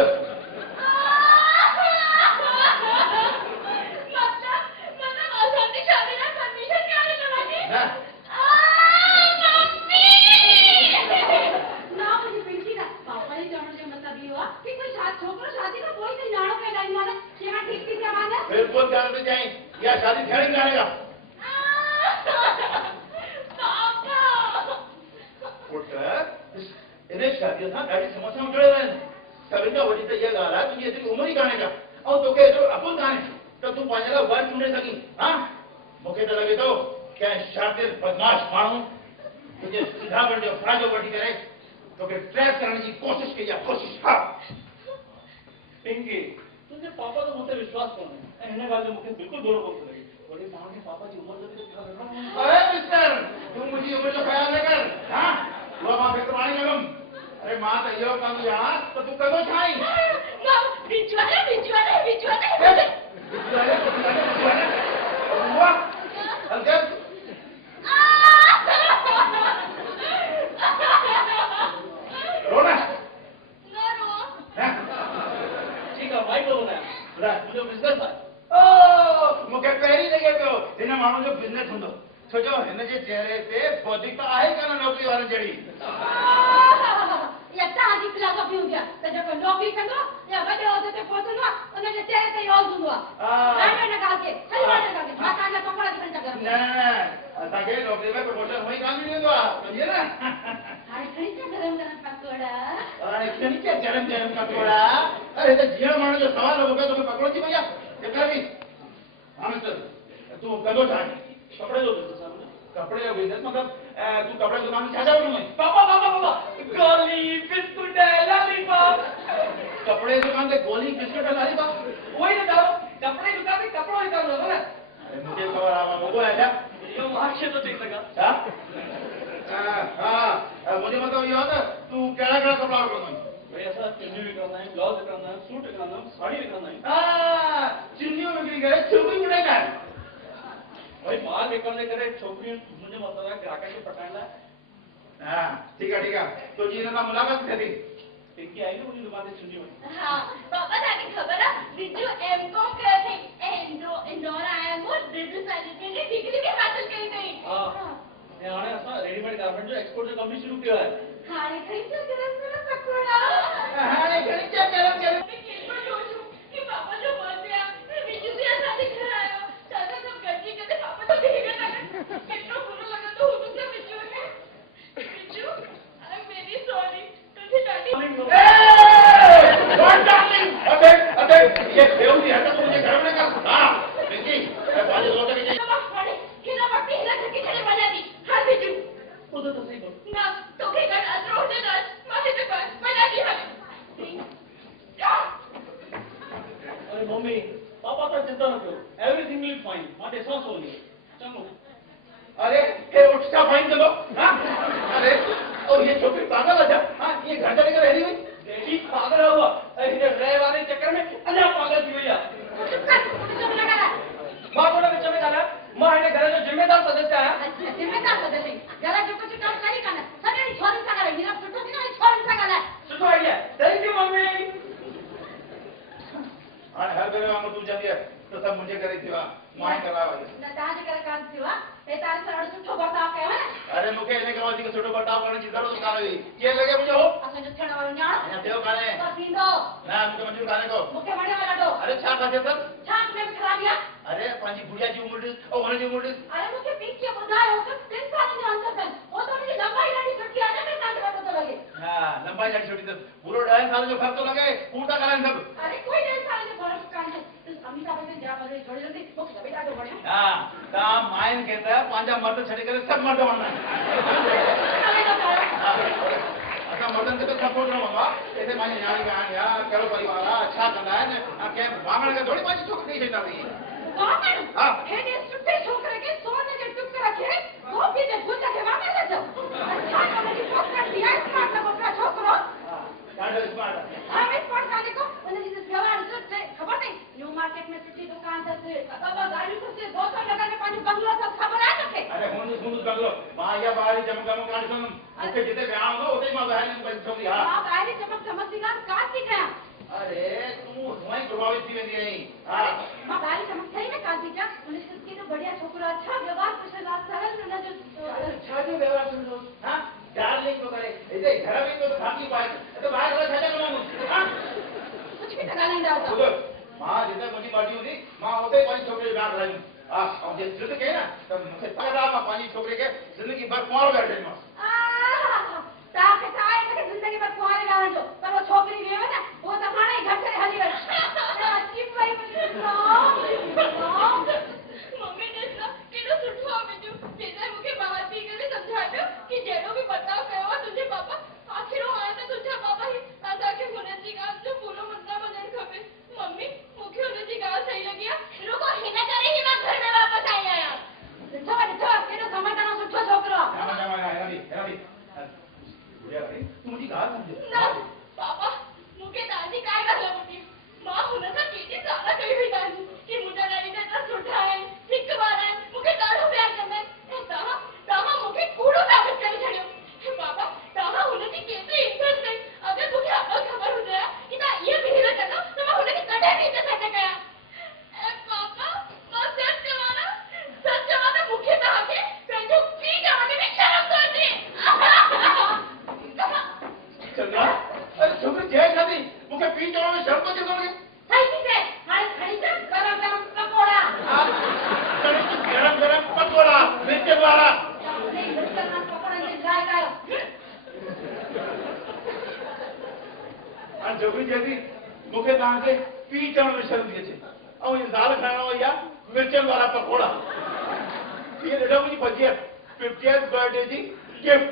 बिल्कुल कर दे जाए या शादी ठहरी जाएगा पुत्र इन्हें शादी था गाड़ी समस्या में जुड़े रहे सभी का वजह तो ये गाला तुझे इतनी उम्र ही गाने का और तो के जो अपुल गाने तो तू पांचला वर चुने सकी हां मुझे तो लगे तो क्या शातिर बदमाश मानूं तुझे सीधा बन जो फ्राजो बड़ी करे तो के ट्रैक करने की कोशिश की या कोशिश हां पिंकी तुझे पापा तो मुझे विश्वास करना है इन्हें गाली मुझे बिल्कुल बोलो को लगी बड़ी मां के पापा की उम्र जो अरे मिस्टर तू मुझे उम्र का ख्याल न कर हां वो मां पे तुम्हारी लगम अरे मां तो यो काम यहां तो तू कदो छाई बिचवाले वाह अलगत रोना ठीक है भाई को बताया मुझे बिजनेस है ओ मुके पहली जगह पे हिन माण्हू जो बिजनेस हूंदो छो जो हिन जे चेहरे ते बौद्धिकता आहे कान नौकरी वारनि जहिड़ी या तव्हांजी फिलासफी हूंदी आहे त जेको नौकरी कंदो या वॾे उहिदे ते पहुचंदो आहे उनजे चहिरे ते योज़ हूंदो आहे हाणे हिन ॻाल्हि खे सही वारे ॻाल्हि खे मां तव्हांजा कपिड़ा थी खणी न असांखे नौकरी में प्रमोशन हुई कान मिलंदो आहे सम्झे न हाणे खणी अचो गरम गरम पकोड़ा हाणे खणी अचो गरम गरम पकोड़ा अरे त जीअं माण्हू जो सवाल हो गयो तोखे पकोड़ो थी पई आहे केतिरा बि हाँ मिस्टर तू कंदो छा कपड़े जो बिजनेस है मुझे कपड़े जो बिजनेस मतलब तू कपड़े दुकान में छा छा वठूं पापा गोली बिस्कुट लॉलीपॉप कपड़े दुकान ते गोली बिस्कुट लॉलीपॉप वही ना दाओ कपड़े दुकान में कपड़ों ही काम होगा ना अरे मुझे खबर आवा मोको है क्या ये मार्क्स तो ठीक लगा हां मुझे मतलब ये होता तू केड़ा केड़ा कपड़ा वठूं भाई ऐसा चुन्नी भी करना है ब्लाउज भी करना है सूट भी करना है साड़ी भी करना है चुन्नियों में बिक्री करे छोकरी उड़े का भाई माल विकरने करे छोकरी मुझे मतलब है ग्राहक के पटाना हां ठीक है तो जी ना मुलाकात थी पिंकी आई ना मुझे दुकान से चुन्नी में हाँ पापा तव्हांखे ख़बर आहे बिजू एमकॉम कयो अथई ऐं इंदौर आया आहियूं बिजनेस मैनेजमेंट जी डिग्री बि हासिल कई अथई हां हाणे असां रेडीमेड गारमेंट जो एक्सपोर्ट जो कम भी शुरू किया है हाणे खणी अचो गरम गरम पकोड़ा हाणे खणी अचो गरम गरम केतिरो सोचूं कि पापा जो बर्थडे आहे बिजू बि असांजे घर आयो दादा सभु गॾिजी करे पापा जो भेॻा था केतिरो बुरो लॻंदो हूंदो न बिजू खे Biju I am very sorry तुंहिंजी ॾाढी व्हाट डार्लिंग अबे ये बेवड़ी हरकत मुझे घर में कर हां पिंकी बाजे लोटे के अरे मम्मी पापा तो चिंता न करो एवरीथिंग विल फाइन माटे सांस हो गई चलो अरे ये उठता फाइन चलो हां अरे और ये छोकरी पागल है हां ये घर चले कर रही हुई देखी पागल हुआ इधर रह वाले चक्कर में अन्या पागल थी भैया मां बोला बीच में डाला मां इने घर जो जिम्मेदार सदस्य है जिम्मेदार सदस्य घर जो कुछ काम करी कान सॼे छोरी सां ॻाल्हाए मेरा सुठो थी न छोरी सां ॻाल्हाए सुठो आइडिया थैंक यू मम्मी हां हर घर में तू जाती है तो सब मुझे करे थी मां करावा न तव्हांजे करे कान थियो आहे हे तव्हां सां ॾाढो सुठो बर्ताव कयो आहे न अरे मुखे इने के वधीक सुठो बर्ताव करण जी ज़रूरत कान हुई ये लगे मुझे हो असांजो थियण वारो न्याणो अञा थियो काने त थींदो ना मुखे मंजूर काने को मूंखे वणियो ॾाढो अरे छा काथे सर छा प्रेम ख़राबी आहे अरे पांजी गुड़िया जी उम्र और हुन जी उम्र अरे मूंखे पिंकीअ ॿुधायो त 3 सालनि जो अंतर अथनि हो त मुंहिंजी लंबाई ॾाढी सुठी आहे न तव्हांखे पतो थो लॻे हां लंबाई ॾाढी छोटी अथसि पूरो 10 साल जो फ़र्क़ु थो लॻे कूड़ था ॻाल्हाइनि सभु अरे कोई 10 साल जो फ़र्क़ु कान्हे अमिताभ बच्चन जा मरे जोड़ी रही मूंखे बि ॾाढो वणियो हां तव्हां माइन खे त पंहिंजा मर्द छॾे करे सभु मर्द वणंदा आहिनि असां मर्दनि खे त सपोर्ट न हूंदो आहे हिते पंहिंजी न्याणी कहाणी आहे कहिड़ो परिवार आहे छा कंदा आहिनि कंहिं बामण खे थोरी पंहिंजी छोकिरी ॾेई छॾींदासीं बामण हा हेॾे सुठे छोकिरे खे सोने जे टुकड़ खे वांदो मां या बाहरी चमक काढ सम मूंखे जिते विहां हूंदो उते मां ॿाहिरि निकिरी छोकिरी हा मां ॿाहिरि चमक समझी ॻाल्हि का थी कयां अरे तूं हुआं ई प्रभावित थी वेंदी आहीं हा मां ॿाहिरि चमक थई न का थी कयां उन सिस्की तो बढ़िया छोकिरो अच्छा व्यवहार कुशल सरल हुन जो छा जो व्यवहार समझो हां डार्लिंग तो करे इते घर में तो बाकी बात तो बाहर वाला छा करो हां कुछ भी तक नहीं डालता ॿुधो मां जिते मुंहिंजी मर्जी हूंदी मां उते पंहिंजी छोकिरी विहां कराईंदुमि हा ऐं जे ज़िद कई न त मूंखे तकड़ा मां पंहिंजी छोकिरी खे ज़िंदगी भर कुंवारो करे ॾींदोमांसि ताके ताए के जिंदगी भर कुंवारे रहण जो पर वो छोकरी वेवे न वो त हाणे ई घर करे हली वई अची पई मम्मी ने केॾो सुठो आहे मुंहिंजो जेॾे मूंखे ॿाहिरि थी करे सम्झायो कि जहिड़ो बि बदलाव कयो आहे तुंहिंजे पापा आख़िर हाणे त तुंहिंजा पापा ई असांखे हुनजी ॻाल्हि जो पूरो मतिलबु वञणु खपे मम्मी मूंखे हुनजी ॻाल्हि सही लॻी आहे रुको हिन करे ई मां घर में वापसि आई आहियां ॾिठो केॾो समझदार सुठो छोकिरो आहे तूं मुंहिंजी ॻाल्हि न पापा मूंखे तव्हांजी काई ॻाल्हि न ॿुधी मां हुन सां केॾी साल कई हुई तव्हांजी कि मुंहिंजा डैडी त एतिरा सुठा आहिनि हिकु बार आहिनि मूंखे ॾाढो प्यार कंदा आहिनि ऐं तव्हां मूंखे कूड़ो साबित करे छॾियो पापा तव्हां हुनजी केतिरी इज़त कई अगरि मूंखे अॻु ख़बर हुजे कि तव्हां इहो बिहेव कंदो त मां हुनखे कॾहिं बि इज़त न कयां ऐं पापा मां सच चवां त मूंखे तव्हांखे पंहिंजो पीउ चवण में बि शर्म थो अचे चंदा अरे छोकिरी जय शादी मूंखे पी चवण में शर्म थो अचे सही थी चए हाणे खणी अच गरम गरम पकोड़ा गरम गरम पकोड़ा मिर्च वारा हाणे छोकिरी चए थी मूंखे तव्हांखे पी चवण में शर्म थी अचे ऐं इहा दाल खाइणो या मिर्चनि वारा पकोड़ा इहे ॾिठो मुंहिंजी बची 50th बर्थडे जी गिफ्ट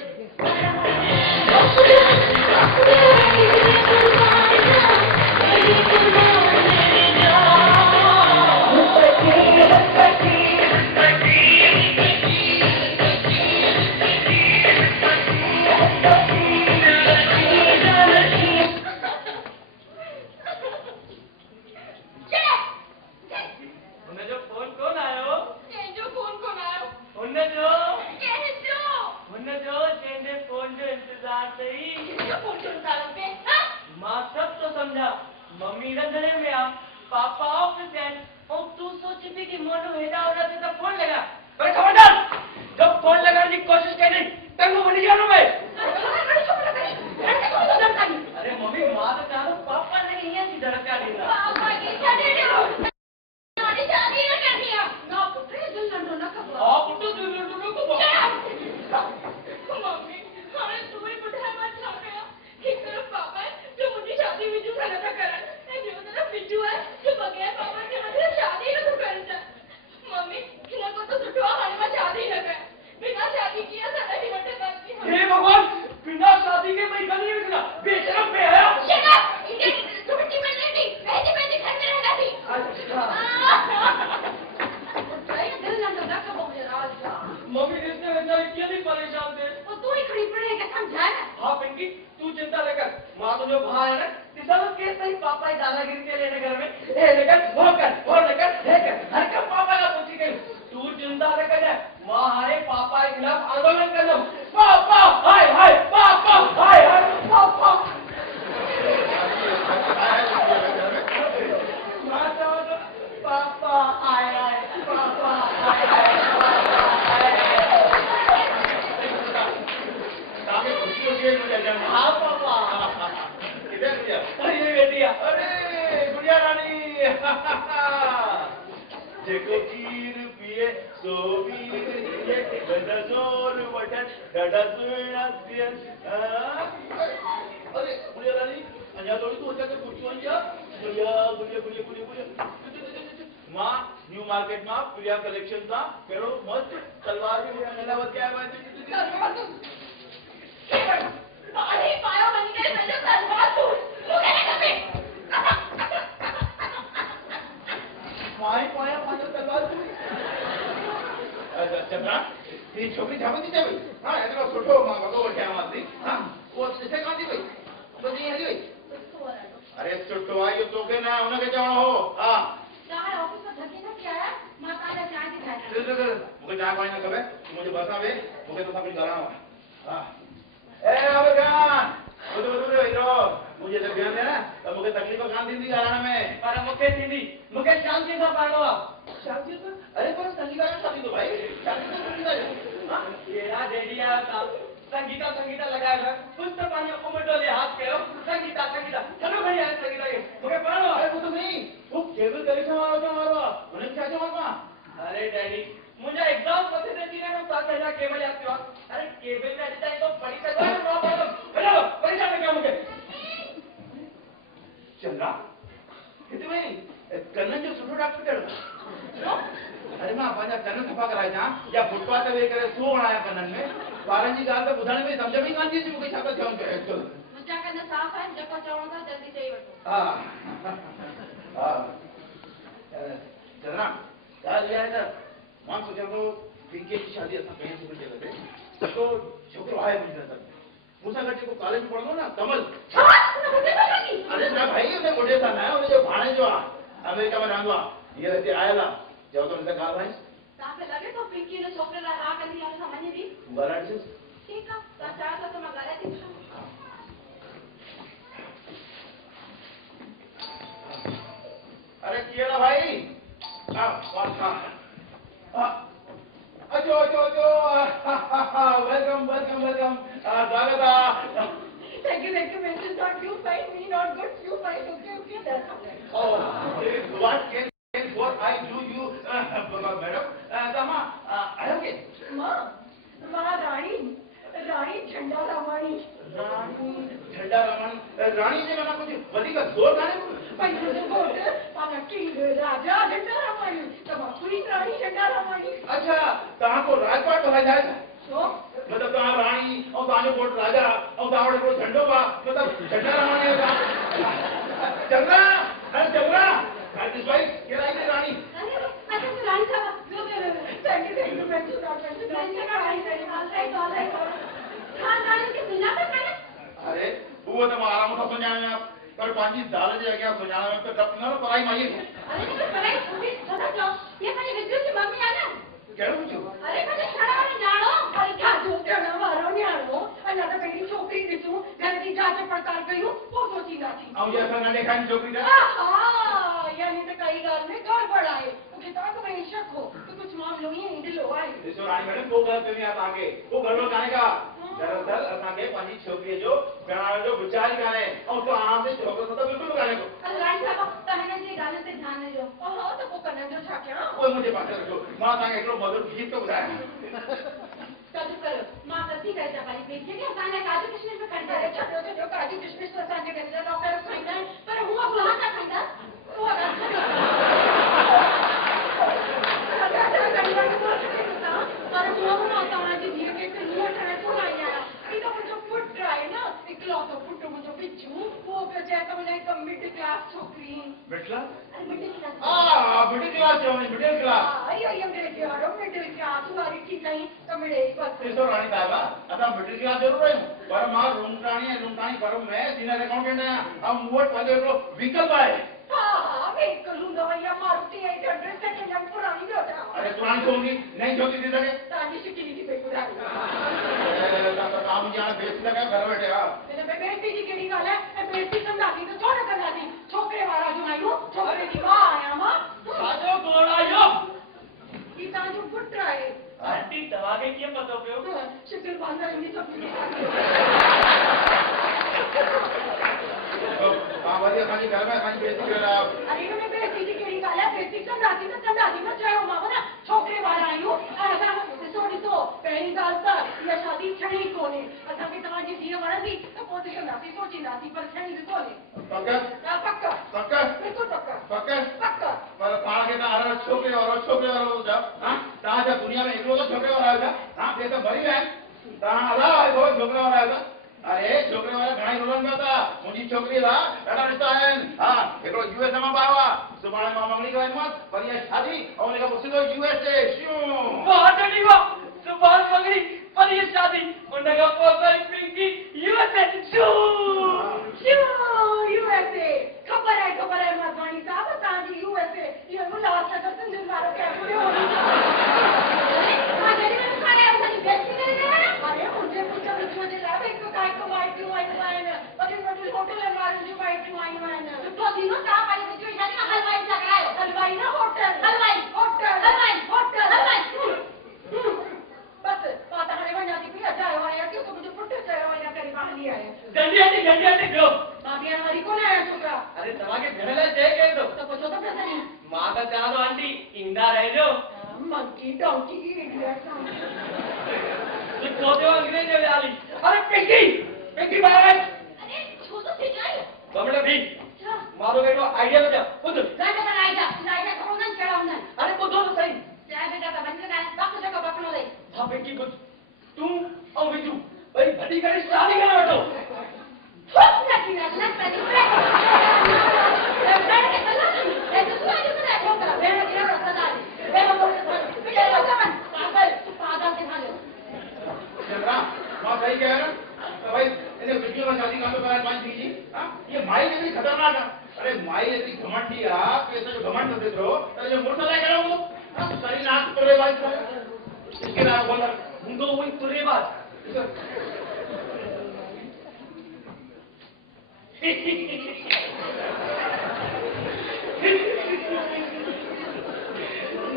मम्मी रंधणे में आ पापा ऑफिस है और तू सोची थी कि मोनू हेडा हो रहा था फोन लगा पर खबरदार जब फोन लगाने की कोशिश करी तब वो बनी जानो मैं अरे मम्मी मां तो चाहो पापा ने यहां की धड़का देना पापा की छड़े दो हमारी शादी न करनी है ना पुत्र दिल न खबर आप तो दिल न खबर मम्मी हमें तू ही बुढ़ा मत छा गया एक तरफ पापा है जो मुझे शादी विजू से न करा और जो तरफ विजू है जो बगैर पापा के मुझे शादी न करता मम्मी किना को तो सुठो हाणे में शादी न कर बिना शादी किया सारा ही बटे बात हे भगवान बिना शादी के मैं गली में निकला बेशरम बेहया शट अप इनके छुट्टी में नहीं थी पहले घर में रहना थी अच्छा दिल न खबर राज मम्मी इसने बेचारी क्यों नहीं परेशान थे और तू ही खड़ी पड़े के समझा ना हाँ पिंकी तू चिंता लेकर माँ तो जो भाई है ना किसान के सही पापा ही दादागिरी के लेने घर में ए लेकर वो लेकर हर का पापा का पूछी गई तू चिंता लेकर जा माँ हाय पापा के खिलाफ आंदोलन कर दो पापा हाय हाय पापा हाय हाय पापा माँ तो पापा हाय हाय पापा हाय हाय हाँ पापा अरे बेटिया अरे गुड़िया रानी जेको खीर पिए सो वीर पिए डडा जोर वठन डडा सुणा थियन अरे गुड़िया रानी अञा थोड़ी तू अचा के कुछ वञा गुड़िया मां न्यू मार्केट मां प्रिया कलेक्शन था कहिड़ो मस्त सलवार बि नला वध आयो आहे अरे पायो बन गए मुझे सलवार सूट मुझे नहीं कभी माई पाया पाया सलवार सूट चंद्रा ये छोकरी छापती थी भाई हां एतरो सुठो मां वॻो वठिया हुआसीं हां वो ॾिसे कान थी भाई तो जी हली वई अरे सुठो आहे इहो तोखे न हुनखे चवणो हो हा चाय ऑफिस में धके न क्या है मां ताजा चाय दिखाई मूंखे मुझे चाय पानी ना खबे मुझे बसा वे मुझे तो सब कुछ कराना हां ए अबगान उधर इधर मुझे जब ध्यान देना तो मुझे तकलीफ कान दी कराना में पर मुझे थी मुझे शांति से पाड़ो शांति से अरे पर संगीता का शादी तो भाई शादी तो संगीता हां ये यार डेडिया था संगीता लगाया था कुछ तो पानी उमटो ले हाथ करो संगीता चलो भैया संगीता के मुझे पाड़ो अरे वो तो नहीं वो केबल करे से मारो उन्हें क्या मारवा अरे डैडी मुझे एग्जाम पते थे कि ना 7,000 केबल याद करो अरे केबल में अच्छा तो बड़ी से हेलो परेशान है क्या मुझे चंद्रा कितने में कन्नन जो सुठो डॉक्टर करो अरे मां पंहिंजा कन सफ़ा कराइजा या फुटपाथ ते वेही करे सूअ हणाया कननि में ॿारनि जी ॻाल्हि त ॿुधण में सम्झ में ई कान थी अचे मूंखे छा था चवनि पिया एक्चुअल मुंहिंजा कन साफ़ आहिनि जेको चवणो था जल्दी चई वठो हा हा चंद्रा ॻाल्हि इहा आहे त मां सोचां थो पिंकीअ जी शादी असां कयूं सुठी जॻह ते सुठो छोकिरो आहे मुंहिंजी नज़र में मूंसां गॾु जेको कॉलेज में पढ़ंदो न कमल अरे न भाई उन बुढ़े सां न उनजो भाणे जो आहे अमेरिका में रहंदो आहे हींअर हिते आयल आहे चओ त हुन सां ॻाल्हि भाई तव्हांखे लॻे थो पिंकी हिन छोकिरे लाइ हा कंदी आहे असां मञी बि ॻाल्हाए ॾिसोसि ठीकु आहे तव्हां चाहियो था त मां ॻाल्हाए थी ॾिसां अरे कीअं भाई हा हा अचो वेलकम स्वागत आहे Thank you, Mrs. Not you find me not good. You find okay, that's okay. Oh, what I do you, madam? Sama, I am okay. माँ रानी झंडा रामानी झंडा रमन रानी से मना कुछ वधिक जोर काने पंहिंजो घोट पाण किंग राजा झंडा रामानी त मां पूरी रानी झंडा रामानी अच्छा तहां को राजपाट भला जाए छो मतलब तहां रानी और तहां जो घोट राजा और तहां वटि हिकिड़ो झंडो बा मतलब झंडा रामानी चंद्रा अरे चंद्रा दिस भाई ये रानी अच्छा तो रानी साहब थैंक यू मैं खानदान के सुञाणो कान्हे अरे वो तो आराम सां सुञाणा पर पंहिंजी ज़ाल जे अॻियां सुञाणण में त डप न पराई माईअ खे अरे तो पढ़ाई पूरी नथा चओ ये पंहिंजे विद्यु जी मम्मी आहे न कहिड़ो पुछो अरे पंहिंजे छड़ा वारो न्याणो अरे छाजो थियण वारो न्याणो अञा त पहिरीं छोकिरी ॾिसूं घर जी जांच पड़ताल कयूं पोइ सोचींदासीं ऐं जे असां न ॾेखारियूं छोकिरी त आहा यानी त काई ॻाल्हि में गड़बड़ आहे मूंखे तव्हां में शक हो कि कुछ मामलो ईअं ई ढिलो आहे ॾिसो रानी मैडम को ग़लति करणी आहे तव्हांखे को गड़बड़ कान्हे का दरअसल असांखे पंहिंजी छोकिरीअ जो विहारण जो वीचार ई कान्हे ऐं तव्हां जे छोकिरे सां त बिल्कुलु बि कान्हे को अरे रानी साहब तव्हां हिननि जी ॻाल्हि ते ध्यानु ॾिजो हा त पोइ कननि जो छा कयां उहे मुंहिंजे पासे रखो मां तव्हांखे हिकिड़ो मधुर गीत थो ॿुधायां काजू करो मां गलती करे था पाई बेटी के असां लाइ काजू किशमिश में खणी अरे छॾियो काजू किशमिश त असांजे घर जा नौकर खाईंदा आहिनि पर हूअ गुलाब था खाईंदा उहा पर हूअ मां तव्हांजी धीअ खे हीअं ठाहे थो आई आहियां ही त मुंहिंजो पुटु आहे न इकलौतो पुटु मुंहिंजो बिच्छू उहो पियो चए त मुंहिंजा हिकु मिडिल क्लास छोकिरी बिटला मिडिल क्लास मिडिल क्लास चवणी मिडिल क्लास इहो मिडिल क्लास वारी ठीकु आई त मिड़े बसि ॾिसो रानी साहिबा असां मिडिल क्लास ज़रूरु आहियूं पर मां रूमटाणी फर्म में सीनियर अकाउंटेंट आहियां ऐं मूं वटि पंहिंजो हिकिड़ो विकल्प आहे हा बिल्कुलु हूंदो भैया मारुति 800 सेकेंड हैंड पुरानी जो अरे पुरानी छोकिरी नई छोकिरी थी सघे तव्हांजी शिकिली थी पई ॿुधायो तव्हां मुंहिंजी हाणे बेइज़ती लॻायो घर वेठे हा हिन में बेइज़ती जी कहिड़ी ॻाल्हि आहे ऐं बेइज़ती कंदासीं त छो न कंदासीं छोकिरे वारा जो आहियूं छोकिरे जी मां आहियां मां साजो कोण आयो ही तव्हांजो पुटु आहे आंटी तव्हांखे कीअं पतो पियो शिकिल बांधर ईंदी सभिनी तव्हां वरी असांजे घर में असांजी बेइज़ती करे रहिया आहियो अरे हिन में बेइज़ती जी कहिड़ी ॻाल्हि आहे बेइज़ती कंदासीं न चयोमांव न छोकिरे वारा आहियूं ऐं असां ॾिसो पहिरीं ॻाल्हि त इहा शादी थियणी कोन्हे असांखे तव्हांजी धीअ वणंदी त पोइ ॾिसंदासीं सोचींदासीं पर थियणी कोन्हे पक पक बिल्कुलु पक पक पर पाण खे तव्हां हर छोकिरे वारो चओ हा तव्हां छा दुनिया में हिकिड़ो त छोकिरे वारा आहियो छा हा ॿिए त भरी विया आहिनि तव्हां अलावा आहियो छोकिरे वारा आहियो छा अरे छोकिरे वारा घणेई रुलनि पिया था मुंहिंजी छोकिरी लाइ ॾाढा रिश्ता आहिनि हा हिकिड़ो यूएसए मां ॿाहिरि आहे सुभाणे मां मंगणी कराईंदोमांसि पर इहा शादी ऐं हुन खां पोइ सिधो यूएसए वाह डैडी वाह सुभाणे मंगणी पर ये शादी उन खां पोइ साईं पिंकी यूएसए यूएसए ख़बर आहे माधवानी साहब तव्हांजी यूएसए इहो उल्हासनगर सिंधियुनि वारो कैंप वॾी होटल वारियूं जी माइटियूं आयूं आहिनि सुठो थींदो तव्हां पंहिंजी सिचुएशन में हलवाई सां करायो हलवाई न होटल हलवाई बस मां त हाणे वञा थी पई अजायो आहियां कि मुंहिंजो पुटु चयो हिन करे मां हली आहियां जल्दी आंटी ॿियो मां बीहण वारी कोन आहियां छोकिरा अरे तव्हांखे भेण लाइ चए केर थो त पोइ छो था पिया सही मां त चवां थो आंटी ईंदा रहिजो मंकी डोंकी इडियट सुठो थियो अंग्रेज जो वियाली अरे पिंकी ॿाहिरि अरे छो तो थी जाए बमड़े भी मारो बेटो आइडिया बचा ॿुध गाने पर आइडिया थोरो न कहिड़ा हूंदा आहिनि अरे ॿुधो त सही चाहे बेटा त बंदि करे बाक़ी जेको बकनो अथई हा पिंकी ॿुध तूं ऐं विजू ॿई भॼी करे शादी करे वठो ठोक न पंहिंजी मां सही कह रहा तो भाई इन्हें वीडियो में शादी का तो कराए मान दीजिए हां ये माई इतनी खतरनाक है अरे माई इतनी घमंडी है आप कैसे जो घमंड करते हो अरे जो मुर्दा ले करो वो हां सारी नाक तुरे बात इसके नाम बोला हुंदो वही तुरे बात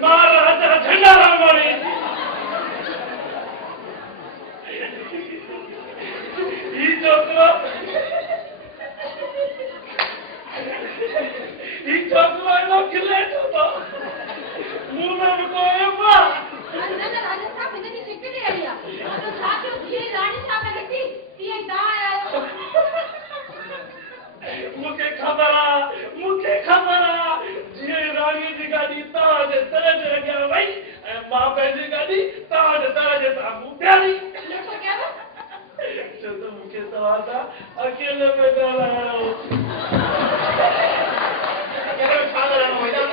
महाराजा झंडा रामानी ये चोकरो नो खिले तो मुंह में को है मां अंदर राजा साहब इन्हें भी सिक्के दे दिया तो साथियों ये रानी साहब ने लिखी ये दा आया मुझे खबर जी रानी जी गाड़ी ताज तरज गया भाई मां पैसे गाड़ी ताज तरज सामू प्यारी ये तो क्या है जो तो मुझे सवादा अकेले में गलायो अकेले में खा रहा हूं भैया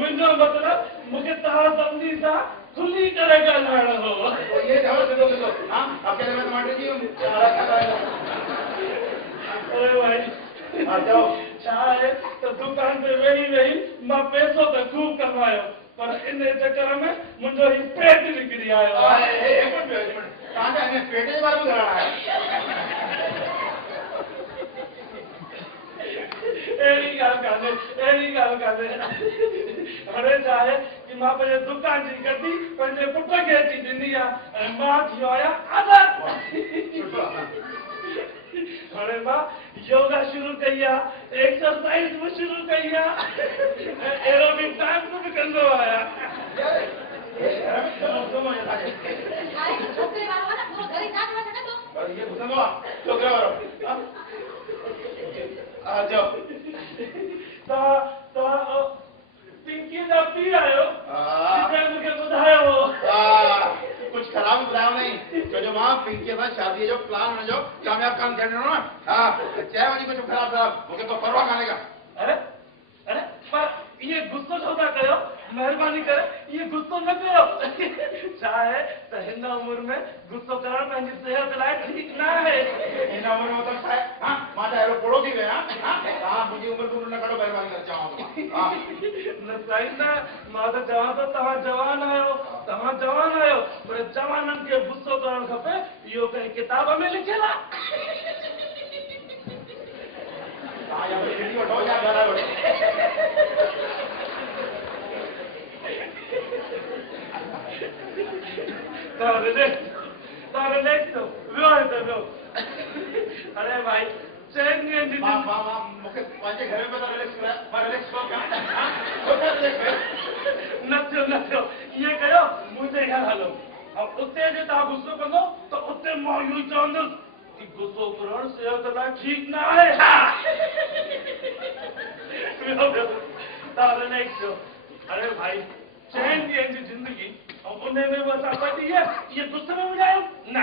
मुझे मतलब मुझे ताज समझी सा खुली करेगा लाड़ हो ये जरूर दे दो हां अकेले में टमाटर जी चारा खा रहा है अरे भाई आ जाओ चाहे तो दुकान पे वेही मां पैसो तो खूब कमायो पर इन चक्कर में मुझो ही पेट निकली आयो एक मिनट कहां से इन्हें पेट के बारे में कराना है एरी गाल काने अरे चाहे कि मां पे दुकान जी गड्डी पंजे पुट के दी दिंदी आ मां थियो आया आधा अरे मां योगा शुरू कइया एक्सरसाइज भी शुरू कइया एरोबिक टाइम भी कंदो आया सुनो ये अरे छोकरे वाला ना पूरा घर जान में सके तो और ये सुनो छोकरा वाला आ जाओ तो पिंकी जब पी आयो मुझे बुधायो कुछ खराब बुलाया नहीं जो मां पिंकी के साथ शादी जो प्लान में जो कामयाब काम करने ना हां चाहे वही कुछ खराब मुझे तो परवाह करने का अरे पर ये गुस्सा छोटा करो मेहरबानी करे ये गुस्सा न करो चाहे तो हिंदा उम्र में गुस्सा करना पंहिंजी सेहत लाइ ठीक ना है इन उम्र में तो है हां माता एरो पड़ोसी गया हां हां मुझे उम्र दूर न करो मेहरबानी कर चाहूंगा हां न सही ना मां तो जवान तो तव्हां जवान आयो पर जवानन के गुस्सो करण खपे इहो कहीं किताब में लिखियल आहे हां या वीडियो वठो या घर वठो तारे देख तो रो अरे भाई चैन जी मां मुके पंहिंजे घर में तो रिलैक्स को क्या हां छोटा रिलैक्स न थियो ये कयो मुझे घर हलो अब उते जे ता गुस्सो कंदो तो उते मां यू चवंदुसि कि गुस्सो करण सेहत लाइ ठीक ना आहे तारे नेक्स्ट अरे भाई चैन जी जिंदगी और उन्हें में बस आपत्ति है ये गुस्से में बुझायो ना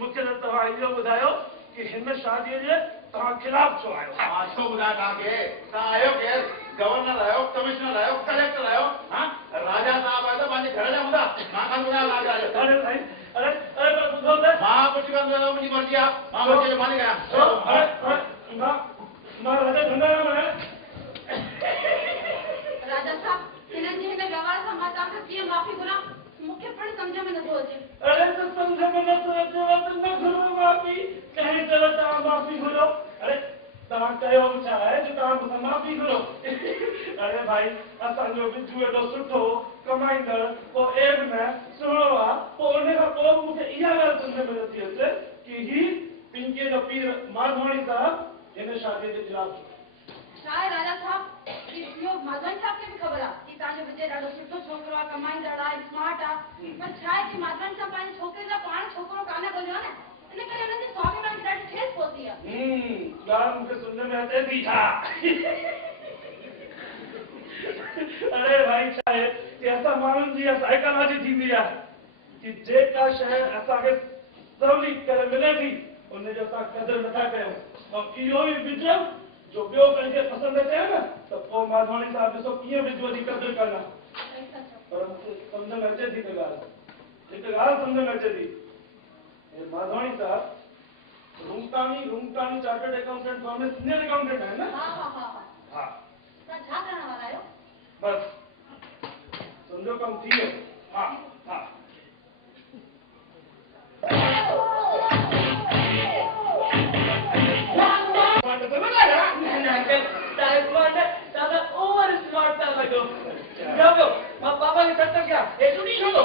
मुझे तो तव्हां इहो बुधायो कि हिन शादी जे तव्हां खिलाफ छो आयो हां छो बुधा तव्हांखे तव्हां आयो केर गवर्नर आयो कमिश्नर आयो कलेक्टर आयो हां राजा साहब आयो त पंहिंजे घर जा हूंदा मां कान बुधा राजा अरे भाई अरे ॿुधो त मां कुझु कान बुधा मुंहिंजी मर्ज़ी आहे मां बच्चे जो मालिक आहियां मां राजा धंधाराम आहियां राजा साहब हिननि जे हिन व्यवहार सां मां तव्हांखां कीअं माफ़ी घुरां मूंखे पण सम्झ में नथो अचे अरे तो समझ में नथो अचे त न घुरो माफ़ी कंहिं तरह तव्हां तव्हां कयो बि छा आहे जो तव्हां मूंसां माफ़ी घुरो अरे भाई असांजो बिजू एॾो सुठो कमाईंदड़ पोइ एब न सुहिणो आहे पोइ उन खां पोइ मूंखे इहा ॻाल्हि सम्झ में नथी अचे कि ही पिंकीअ जो पीर माधवाणी साहब हिन शादीअ जे ख़िलाफ़ छा आहे राजा साहब इहो माधवानी साहब खे बि ख़बर आहे कि तव्हांजो विजय ॾाढो सुठो छोकिरो आहे कमाईंदड़ आहे स्मार्ट आहे पर छा आहे कि माधवानी साहब पंहिंजे छोकिरे लाइ पाण छोकिरो कान ॻोल्हियो आहे न इन करे हुननि जे स्वामी में ॾाढी ठेस पहुती आहे ॻाल्हि मूंखे सम्झ में अचे थी छा अरे भाई छा आहे कि असां माण्हुनि जी साइकोलॉजी थींदी आहे कि जेका शइ असांखे सवली करे मिले थी उनजो असां क़दुरु नथा कयूं ऐं इहो ई विझो जो ॿियो कंहिंखे पसंदि अचे न त पोइ माधवाणी साहब ॾिसो कीअं विझो जी क़दुरु कंदा पर मूंखे सम्झ में अचे थी हिकु ॻाल्हि सम्झ में अचे थी माधवाणी साहब रूमतानी चार्टर्ड अकाउंटेंट फर्म में सीनियर अकाउंटेंट है ना हाँ तव्हां छा करण वारा आहियो बस समझो कम थी वियो हाँ हाँ पापा ने सत्य क्या ये तू नहीं छोड़ो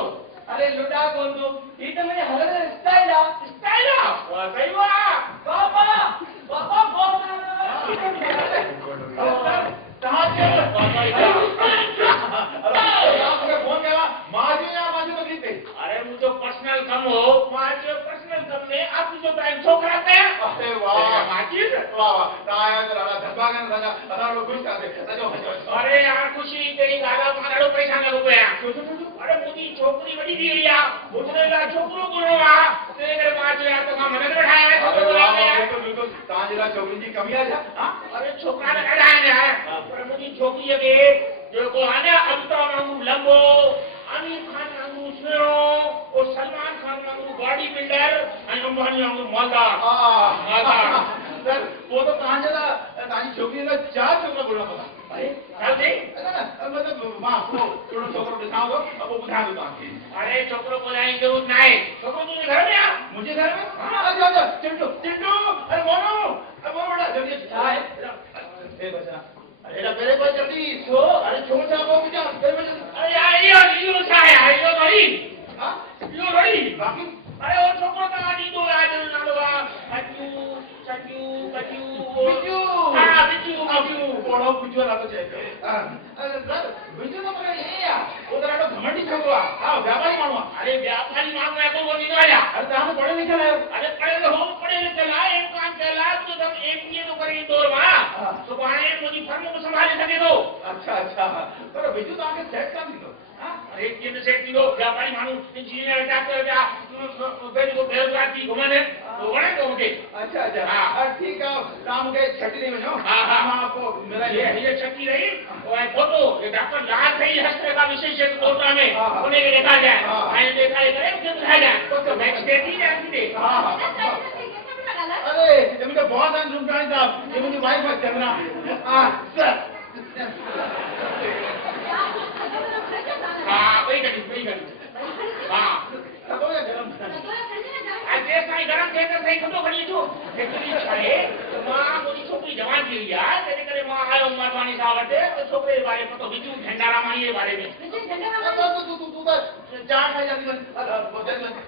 अरे लुटा बोल दो ये तो मेरे हलवे स्टाइल वाह सही वाह पापा पापा कहाँ से फोन किया माजी या माजी तो गीते अरे मुझे पर्सनल कम हो मुझे पर्सनल कम में आप जो टाइम छोकरा पे अरे वाह माजी वाह ताया तो राणा धबागन राजा अदा लोग खुश आते सजो अरे यार खुशी तेरी गाड़ा मारो पैसा न रुपया अरे मुझी छोकरी बड़ी दी है मुझे ला छोकरो गुनो आ तेरे घर 5000 तो का मन बैठाया है तो बिल्कुल तांजला छोकरी जी कमी आ हां अरे छोकरा ने कढ़ाया है पर मुझी छोकरी के जो को आने अमिताभ वांगू लंबो आमिर खान वांगू सुनो और सलमान खान वांगू बॉडी बिल्डर और अंबानी वांगू मालदार सर वो तो तांजला तांजी छोकरी का चार छोकरा बोलना पड़ा अरे चल दे मतलब मां को थोड़ा छोकरो दिखाओ अब वो बुझा दो तांके अरे छोकरो को लाने की जरूरत नहीं छोकरो तुझे घर में आ मुझे घर में आजा चिंटू चिंटू अरे मोनो अब बड़ा जल्दी चाय ए बच्चा अरे मेरे को जल्दी सो अरे छोड़ जा वो बेटा अरे यार ये क्या है ये भाई हां यो भाई बाकी अरे वो छोकरो का नी दो आज नालवा हटू चटू कटू बिजू हां बिजू बड़ो बिजू ना तो चाहिए अरे सर बिजू तो मरे ये या उधर तो घमंडी छोकरा हां व्यापारी मानवा अरे व्यापारी मांग में को नहीं आया अरे ताने पढ़े लिखे लायो अरे पढ़े लिखे ला एक काम चला तो तुम एक ये तो करी दौर मा तो बाणे मुझी फर्म को संभाले सके तो अच्छा पर बिजू तो आके सेट कर दियो अरे केंद्र से किलो व्यापारी मानू इंजीनियर डॉक्टर या बेटी को बेरोजगार की घुमाने तो वणे तो उनके अच्छा हाँ। ठीक है काम के छठी नहीं बनो हाँ। आपको मेरा ये छठी रही और फोटो ये डॉक्टर लाल सही हस्ते का विशेष कोटा में हाँ। उन्हें के देखा जाए हाँ। मैंने देखा है फिर दिखाया जाए तो नेक्स्ट डे ही जाती दे हाँ अरे ये मुझे बहुत आनंद रुकरानी साहब ये मुझे वाइफ है चंद्रा सर हाँ वही करी हाँ तो ये गरम आज देश में गरम थिएटर सही खतो खड़ी छो एक्चुअली छे मां मोरी छोकरी जवान थी यार तेरे करे मां आयो माधवानी साहब वटे तो छोकरे बारे में तो बिजू झंडारामाणी के बारे में तू चार खाई जाती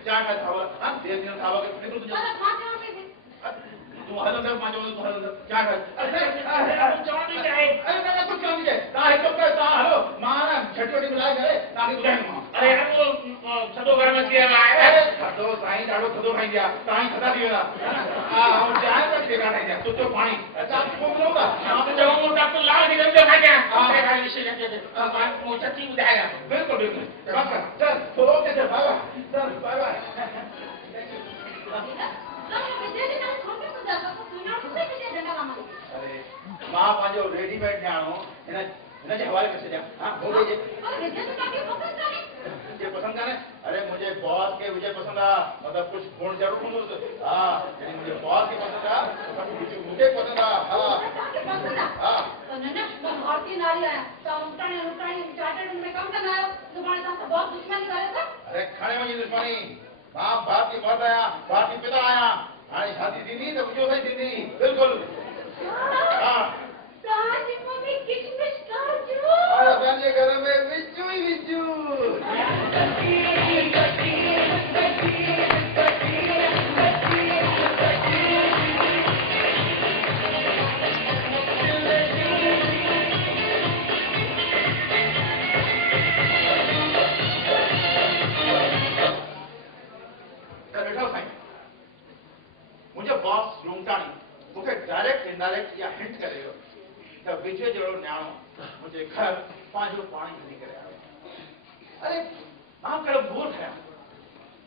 चार खाई खावा हां देर दिन खावा के फिर तुझे तू हलो दर पांच तो हलो क्या कर अरे जवान भी चाहे अरे ना कुछ काम नहीं है ना है तो का हलो मां ना छटपटी बुलाए करे ताकि बुलाए मां अरे हम तो सदो घर में किया है अरे खतो साईं डाड़ो खतो खाई दिया साईं खता दियो ना हम चाय पर ठेका नहीं दिया तो पानी अच्छा को बोलूंगा आप जब वो डॉक्टर लाल की दम खा गया अरे भाई विशेष है वो छठी बुझाएगा बिल्कुल बस चल तो के चल बाय बाय अरे मां पांजो रेडीमेड न्याणो हिन जे हवाले करे छॾिया हां हो जे ये पसंद काने अरे मुझे बॉस के विजय पसंद आ मतलब कुछ गुण जरूर हूं हां यानी मुझे बॉस की पसंद आ मुझे पसंद आ हां हां भारतीय नारी है तो उल्टानी चार्टर्ड में काम करना है तुम्हारे साथ बहुत दुश्मनी करे था अरे खाने में दुश्मनी मां भारतीय मर्द आया भारतीय पिता आया हां शादी दीदी तो जो सही दीदी बिल्कुल हां तव्हांजी मम्मी किशमिश काजू और असांजे घर में विचू ही विचू मुझे बॉस रूमटाणी मुझे डायरेक्ट इनडायरेक्ट या हिंट करेगा त विजय जड़ो न्याणो मुझे घर पांचो पानी खणी करे आवे अरे मां कड़ो बोर है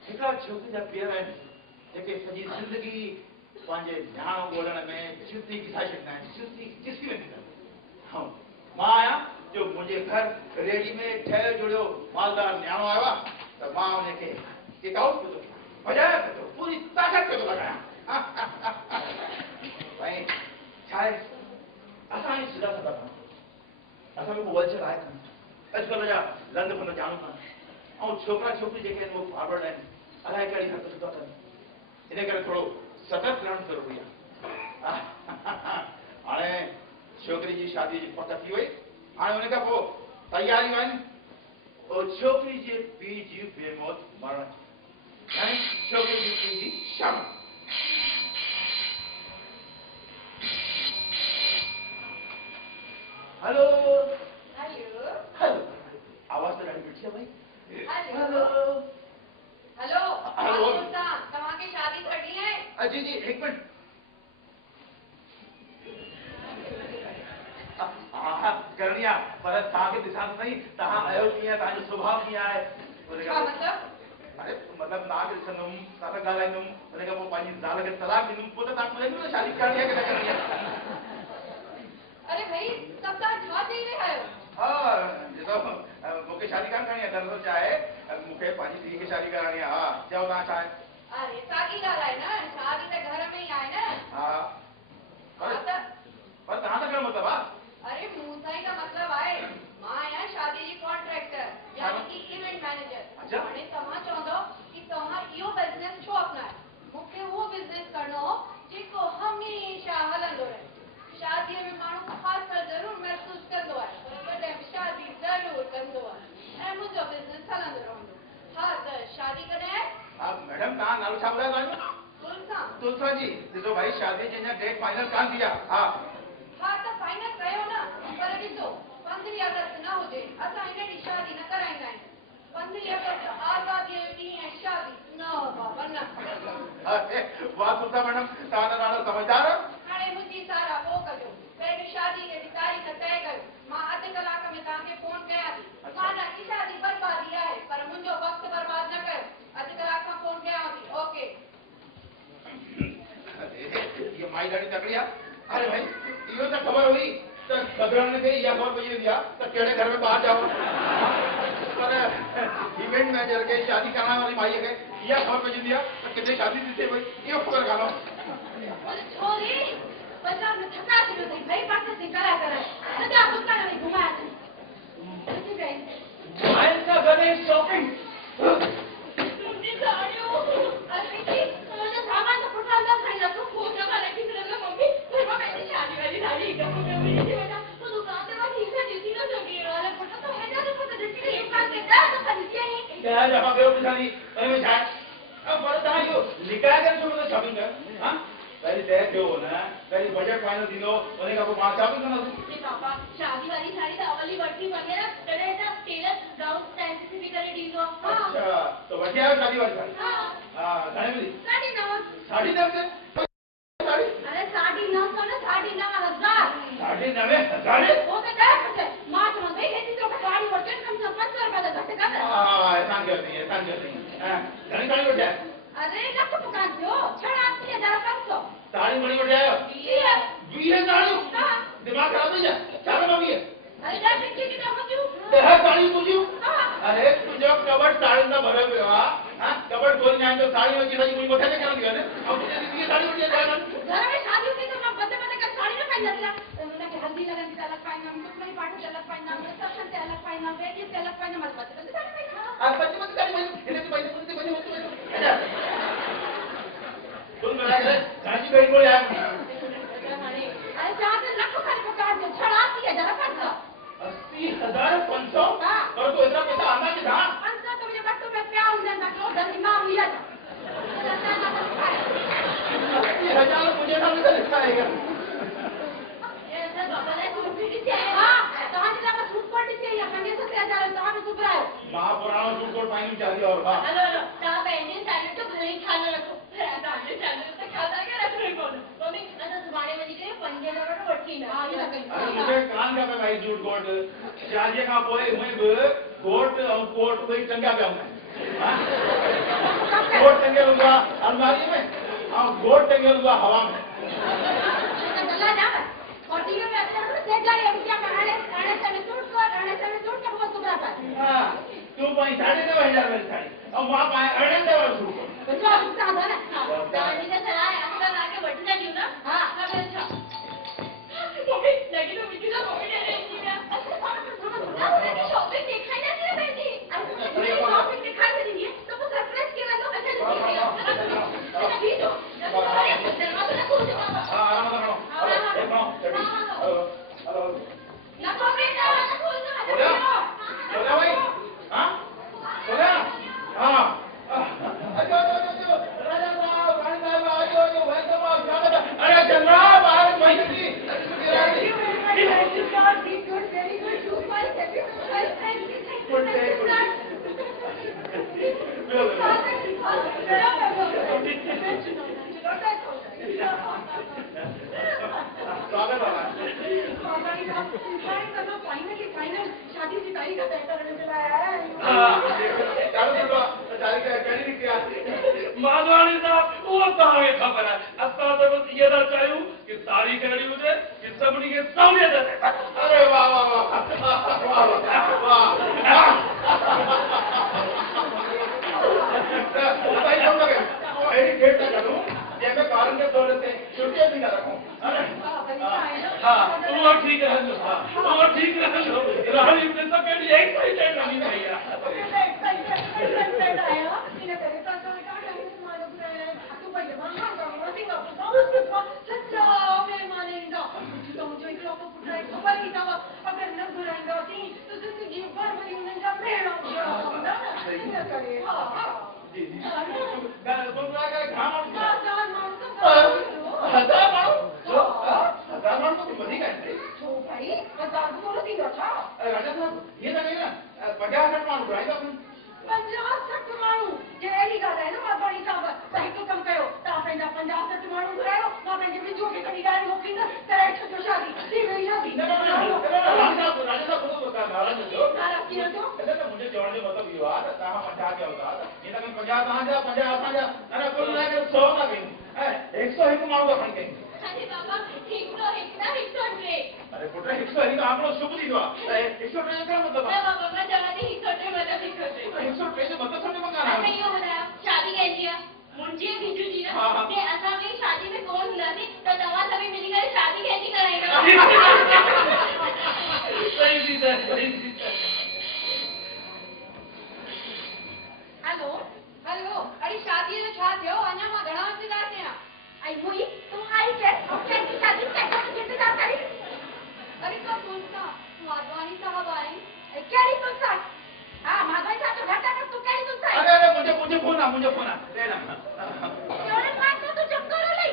हिकड़ा छोकरी जा पेर है जेके सजी जिंदगी पांजे न्याणो ॻोल्हण में चुस्ती किथा छॾंदा आहिनि चुस्ती में थींदा हां मां आया जो मुझे घर रेडी में ठहियल जुड़ियो मालदार न्याणो आयो आहे त मां उनखे किकाउट पियो बजाए पियो पूरी ताकत पियो लॻायां भाई छाए असां ही सिधा साधा असां में वल्चर आहे कोन अॼुकल्ह जा लंड फंड ॼाणूं था ऐं छोकिरा छोकिरी जेके आहिनि उहे फॉरवर्ड आहिनि अलाए कहिड़ी हरकत था कनि इन करे थोरो सतर्क रहणु ज़रूरी आहे हाणे छोकिरी जी शादी जी पक थी वई हाणे उन खां पोइ तयारियूं आहिनि छोकिरी जे पीउ जी बेमौत मरण ऐं छोकिरी जी पीउ जी शम हेलो हेलो हेलो आवाज तो ॾाढी मिठी आहे भाई हेलो हेलो हेलो तव्हांखे शादी करणी आहे जी जी एक मिनट हाँ करणी आहे पर तव्हांखे ॾिसां थो सही तव्हां आयो कीअं तव्हांजो स्वभाव कीअं आहे छा मतलब अरे मतलब तव्हांखे ॾिसंदुमि तव्हां सां ॻाल्हाईंदुमि उन खां पोइ पंहिंजी ज़ाल खे तलाक ॾींदुमि पोइ त तव्हां ॿुधाईंदो न शादी करणी आहे की न करणी आहे अरे भाई सब तव्हां छा चई रहिया आहियो हाँ ॾिसो मूंखे शादी कान करणी आहे दरअसल छा आहे मूंखे पंहिंजी धीउ खे शादी कराइणी आहे हा चओ तव्हां छा आहे अरे साॻी ॻाल्हि आहे न शादी त घर में ई आहे न हा पर तव्हां सां कहिड़ो मतिलबु आहे अरे मूं सां ई त मतिलबु आहे मां आहियां शादी जी कॉन्ट्रैक्टर यानी कि इवेंट मैनेजर हाणे तव्हां चवंदो कि तव्हां इहो बिज़नेस छो अपनायो मूंखे उहो बिज़नेस करणो हो जेको हमेशह हलंदो रहे शादीअ में माण्हू ख़ासि ज़रूर महसूस कंदो आहे पर कॾहिं बि शादी ज़रूर कंदो आहे ऐं मुंहिंजो बिज़नेस हलंदो रहंदो हा त शादी कॾहिं आहे हा मैडम तव्हां नालो छा ॿुधायो तव्हांजो तुलसा जी ॾिसो भाई शादी जी अञा डेट फाइनल कान थी आहे हा हा त फाइनल कयो न पर ॾिसो 15 अगस्त न हुजे असां इन ॾींहुं शादी न कराईंदा आहियूं 15 अगस्त आज़ादीअ जो ॾींहुं ऐं शादी न बाबा न अरे वाह तुलसा मैडम तव्हां त ॾाढो समझदार आहियो हाणे मुंहिंजी सारा पोइ कजो पहिरीं शादी जी तारीख़ तय कयो मां अधु कलाक में तव्हांखे फोन कयां थी माना की शादी बर्बादी आहे पर मुंहिंजो वक़्तु बर्बाद न कयो अधु कलाक खां फोन कयां थी ओके ये माई ॾाढी तकड़ी आहे अरे भाई इहो त ख़बर हुई त खबरनि खे इहा ख़बर पइजी वेंदी आहे त कहिड़े घर में ॿार जाओ पर इवेंट मैनेजर खे शादी कराइण वारी माईअ खे इहा ख़बर पइजी वेंदी आहे त किथे शादी थी थिए भई इहो ख़बर कान हो छोरी बाजार में थका थी वई भाई पासे से कराए सॼा दुकान में घुमाया अथई गई आहिनि सां गॾु शॉपिंग तुंहिंजी साड़ियूं अरे की मुंहिंजो सामान त पुठा न खाईंदा तूं फोन न रखी छॾंदा मम्मी घर में पंहिंजी शादी वारी साड़ी हिकु में मिली वञा तूं दुकान ते वठी हिकु ॾिसी न सघी अरे पुट तूं हेॾा दफ़ा त ॾिसी दुकान ते 10 दफ़ा ॾिसी आई ॾह दफ़ा ॿियो ॾिसां हुन में छा आहे पर तव्हां इहो लिकाए करे छो नथा शॉपिंग कयो हा पहले तय थियो न पहले बजट फाइनल थींदो उन खां पोइ मां शॉपिंग कंदासीं पापा शादी वाली साड़ी त अवली वठी वञे न तॾहिं त टेलर गाउन टाइम से भी करे ॾींदो आहे अच्छा तो वठी आयो शादी वाली साड़ी हा हा घणे मिली 9.5 9.5 साड़ी अरे 9.5 न 9.5 9.5 वो तो 10 है मां तो भाई हेती तो गाड़ी वठे कम से कम 500 रुपए का घट कर हां ऐसा करती है घणी गाड़ी वठे अरे लख दुकान थियो छड़ा 80,500 साड़ी बड़ी वठे आयो 20 साड़ियूं दिमाग खराब हो जाए चार मम्मी अरे जा पिछे की ना मजू ॾह साड़ियूं तुझियूं अरे तुंहिंजो कबट साड़ियुनि सां भरियो पियो आहे हा कबट खोली आहिनि त साड़ियूं अची सॼी मुंहिंजी मथे ते किरंदियूं आहिनि ऐं तुंहिंजी 20 साड़ियूं वठी आहिनि घर में शादी थी तो मां बदे बदे का साड़ी न पाईंदा थी उनके हल्दी लगन ते अलग पाईंदा मुकमई पार्टी ते अलग पाईंदा रिसेप्शन ते अलग पाईंदा वेडिंग ते अलग पाईंदा मत बदे साड़ी पाईंदा आज बच्चे साड़ी हिने तो पैसे तुम लगा के गाड़ी पे बोले आप अरे 30,500 हाँ। और तो इतना पैसा आना कि था अंदर तो मुझे बस तुम्हें प्यार हो जाता कि वो धरती मार लिया था 30,000 मुझे ना मिल लिखाएगा ये सर बाबा ने तुम भी किसी हां कहां से जाकर सूट कोट से या कंगे से 3000 तो आप सुपर आए महापुराण सूट कोट पानी चाहिए और बा हेलो हेलो ता पहले साइड तो भले ही ख्याल रखो सामने चैनल तो ख्याल आ गया रख रहे कौन मम्मी अंदर तुम्हारे में दिखे पंजे लगा तो वठी ना हां ये अरे मुझे कान का पे भाई सूट कोट चाहिए का पोए मैं कोट और कोट कोई टंगा पे हूं कोट टंगे लूंगा अलमारी में और कोट टंगे लूंगा हवा में चला जा और टीवी में अंदर से गाड़ी अब क्या आने से सूट का बहुत सुबह पर हां तू भाई साड़ी दे भाई मेरी साड़ी और वहां पाए अड़न दे और सूट कोट बच्चा उसका था ना दादी ने चला है अंदर आके बैठना क्यों ना हां अब अच्छा मम्मी लगी तो मिट्टी का मम्मी ने नहीं किया अच्छा शॉपिंग दिखाई ना दिया बेटी अरे शॉपिंग दिखाई नहीं दी तो वो सरप्राइज के लिए तो अच्छा नहीं किया दरवाजा खोल दे बाबा हां आराम करो हेलो ना मम्मी दरवाजा खोल दे बोला भाई हां बोला हां अरे जनाब आज महीने शादी की तारीख तय करने चला है माधवानी साहब वो तव्हांखे ख़बर आहे असां त बसि इहा था चाहियूं कि तारीख़ अहिड़ी हुजे कि सभिनी खे सहूलियत थिए अरे वाह वाह वाह वाह भाई तुम लोग एडी डेट ना करो जैसे कारण के तौर पे छुट्टियां भी ना रखो हाँ वो ठीक रहंदो वो ठीक रहंदो रानी में सब कहिड़ी एक्साइटेड रहंदी भैया ये तो नहीं ना 50 माण्हू घुराईंदा 50-60 माण्हू जे अहिड़ी ॻाल्हि आहे न माधवानी साहिब त हिकु कमु कयो तव्हां पंहिंजा 50-60 माण्हू घुरायो मां पंहिंजे बिजू खे कॾहिं ॻाल्हि मोकिलींदसि कराए छॾिजो शादी थी वई शादी नाराज़ कीअं थियो मुंहिंजे चवण जो मतिलबु इहो आहे त तव्हां 50 चओ था जीअं त 50 तव्हांजा 50 असांजा अने कुल मिलाए करे 100 था कयूं ऐं 101 माण्हू था खणी कयूं अरे बाबा हिकु हिकु न 103 अरे पुट 101 आंकड़ो शुभ थींदो आहे 103 जो मतिलबु आहे बाबा मां चवां थी 103 मतलब 103 जो मतिलबु सम्झ में कान असां आयो इहो ॿुधायो शादी कंहिंजी आहे मुंहिंजी बिजू जी हा, हा। न जे असां बि शादी में कोन हूंदासीं त तव्हां सभई मिली करे शादी कंहिंजी कराईंदा सही थी सही हेलो हेलो अरे शादी जो छा थियो अञा मां घणा इंतजार कयां आई मुई तूं आई के कंहिंजी शादी कंहिंजो इंतजार करी अरे का कौन सा माधवानी साहब आए कहिड़ी तुम सा हां माधवानी साहब जो घटा कर तू कहिड़ी तुम सा अरे मुझे फोन आ ले ना अरे मां तो चक्कर लई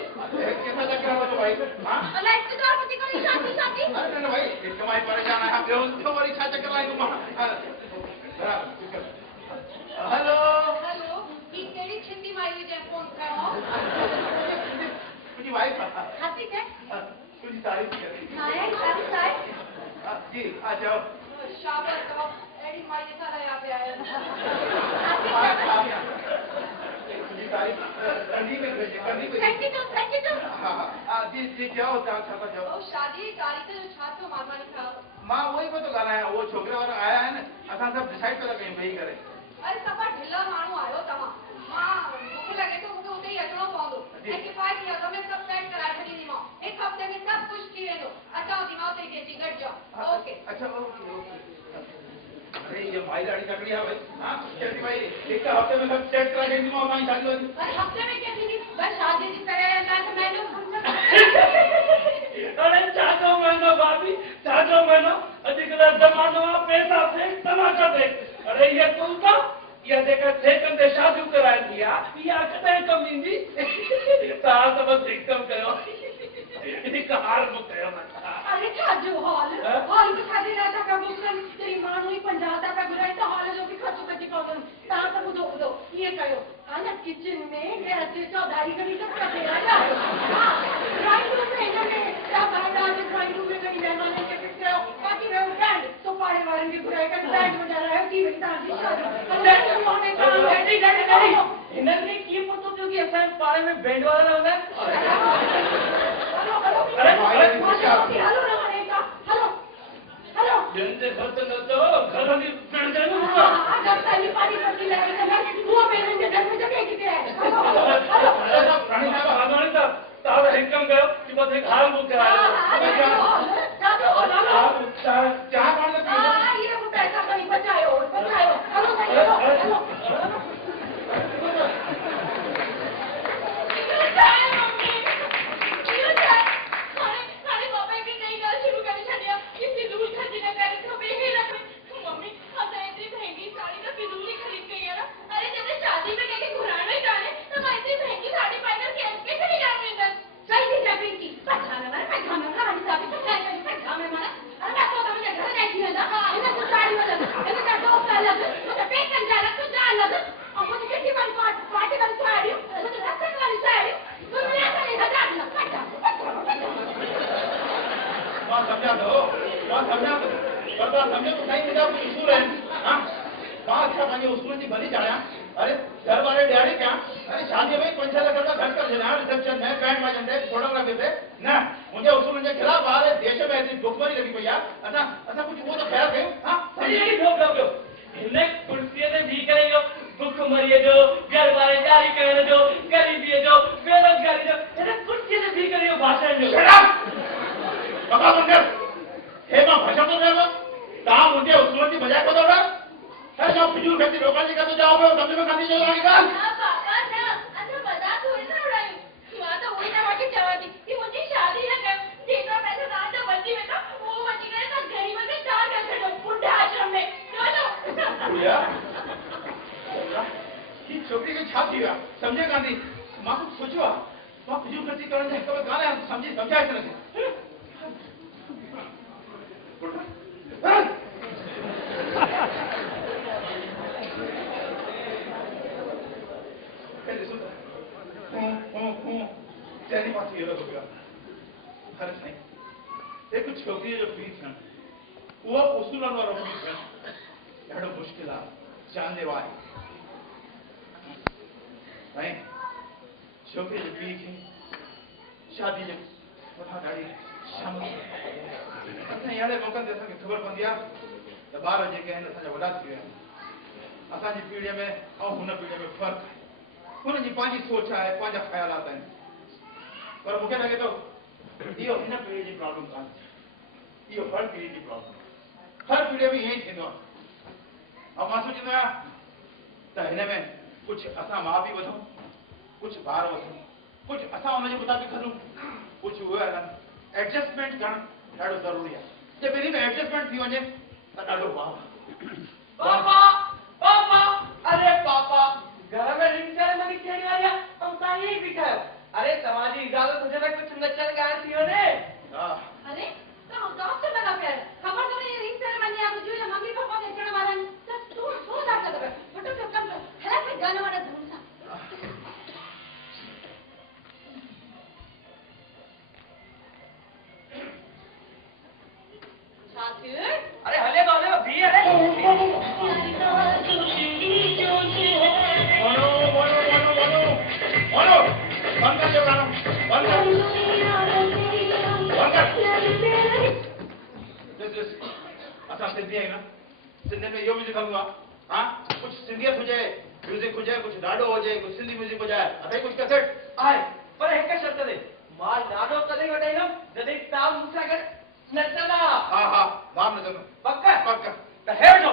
कैसा लग रहा है तो भाई हां अरे इंतजार मत करी शादी अरे ना भाई इसके भाई परेशान है ॿियो थोरी छा चक्कर आई तुम हेलो हेलो की केड़ी छिंदी मारी जे फोन करो मुझी वाइफ हाथी के तुझी तारीफ कर नाया शादी साहब जी आ जाओ शाबाश तो एडी मारी सारा यहां पे आया तुझी तारीफ करनी पे थैंक यू हां जी क्या होता है छापा जाओ ओ शादी तारीख जो छातो मारवानी साहब मां वही को तो गाना है वो छोकरे वाला आया है ना असा सब डिसाइड कर कहीं वही करे अरे सभा ढिला माण्हू आयो तव्हां मां मूंखे लॻे थो मूंखे उते ई अचिणो पवंदो ऐं किफ़ायती अघ में सभु सेट कराए छॾींदीमांव हिकु हफ़्ते में सभु कुझु थी वेंदो अचांव थी मां उते अची गॾिजांव ओके अच्छा ओके अरे ये भाई गाड़ी तकड़ी है भाई हां चल भाई एक हफ्ते में सब सेट करा देंगे मां हमारी शादी वाली अरे हफ़्ते में क्या थींदी बस शादी जी तरह अल्लाह के महीनो अरे चाचो महीनो भाभी चाचो महीनो अॼुकल्ह इतना जमानो पैसा से तमाशा दे अरे ये तू का ये देखा थे कंदे शादी कराए दिया या कदे कम इंदी ता सब एकदम करो इतनी कहार बुक है अरे छाजो हॉल हॉल तो खाली ना का बुकन तेरी मां हुई 50 का गुराई तो हॉल जो भी खर्च करती कौन ता सब दो ये कयो आना किचन में गैस से चौधारी कभी तक कर दे रहा हां ड्राइंग रूम में इन्होंने क्या बाहर आज ड्राइंग रूम में कहीं मेहमान ने के करो बाकी रहो बैंड तो पाड़े वाले की बुराई का बैंड बजा रहा है की बेटा की शादी अरे मोने काम बैठी गई इन्होंने की पतो क्योंकि ऐसा पाड़े में बैंड वाला होता है अरे हेलो रवाने का हेलो हेलो जनते बर्तन तो घर में पड़ जाए ना अगर पहली पानी पड़ती लगे तो मैं वो मेरे घर में जगह कितने है हेलो हेलो प्राणी साहब ताव इनकम करो कि बस एक हाल बुक करा लो चाह कौन सा हां ये वो पैसा कहीं बचाओ हेलो हेलो बनी जाना अरे घर वाले डैडी क्या अरे शादी में कौन सा लगा घर कर देना रिसेप्शन में बैंड बजन दे फोटोग्राफी दे ना मुझे उसूल के खिलाफ बाहर देश में ऐसी भुखमरी लगी भैया अच्छा अच्छा कुछ वो तो खैर है हां अरे ये ठोक दो इन्हें कुर्सी से भी करेंगे भुखमरी जो घर वाले जारी करे जो गरीबी जो बेरोजगारी जो इन्हें कुर्सी से भी करेंगे भाषण जो बाबा बंदर हे मां भाषा बोल रहा है काम मुझे उसूल की बजाय को दो है जो फिजूल खर्ची रोकने का तो जाओगे और दम में खाने चला आएगा ना पापा ना अच्छा मजाक थोड़ी ना उड़ाई मां तो वही ना वाके चाहती कि मुझे शादी ना कर जितना पैसा दान तो बच्ची में था वो बच्ची करे तो गरीब में चार कर दो बुढ़ा आश्रम में चलो भैया ये छोकरी की छाप दिया समझे गांधी मां को सोचो मां फिजूल खर्ची करने से कब गाना समझी समझा इस तरह से तेरी बात ये रखो क्या हर नहीं एक छोकरी जो पीस है वो उसूलन वाला पीस है बड़ा मुश्किल है जानने वाली नहीं छोकरी जो पीस है शादी जो बता गाड़ी शाम अच्छा यार मौका जैसा कि खबर बन गया तो 12 बजे के हैं असा वडा थी असा जी पीढ़ी में और हुन पीढ़ी में फर्क है हुन जी पांची सोच है पांचा ख्यालात हैं पर मुझे लगे तो ये हिन पीढ़ी जी प्रॉब्लम कान ये हर पीढ़ी जी प्रॉब्लम हर पीढ़ी में यही थींदो अब मां सोचींदो आहियां त हिन में कुछ असां मां पीउ वठूं कुछ ॿार वठूं कुछ असां हुन जे मुताबिक़ हलूं कुछ उहे हलनि एडजस्टमेंट करणु ॾाढो ज़रूरी आहे जे ॿिन्ही में एडजस्टमेंट थी वञे त ॾाढो पापा पापा अरे पापा घर में रिंग सेरेमनी थियणी वारी आहे ऐं तव्हां ईअं ई बीठा आहियो अरे तव्हांजी इजाज़त हुजे न कुझु नचण ॻाइण थी वञे अरे तो डॉक्टर लगा कर खबर तो नहीं रिंग सेरेमनी आ जो ये मम्मी पापा के चढ़ वाला तो तू डॉक्टर लगा फोटो से कम है मैं गाना वाला धुन सा साथी अरे हले भी अरे बोलो बंद कर दो गाना बंद कर असां सिंधी आहियूं न सिंधी में इहो म्यूज़िक हलंदो आहे हाँ कुछ सिंधियत हुजे म्यूज़िक हुजे कुछ ॾाढो हुजे कुछ सिंधी म्यूज़िक हुजे अथई कुछ कैसेट आहे पर हिक शर्त ते मां ॾाढो तॾहिं वठाईंदुमि जॾहिं तव्हां मूंसां गॾु नचंदा हा हा मां नचंदुमि पक पक त हे वठो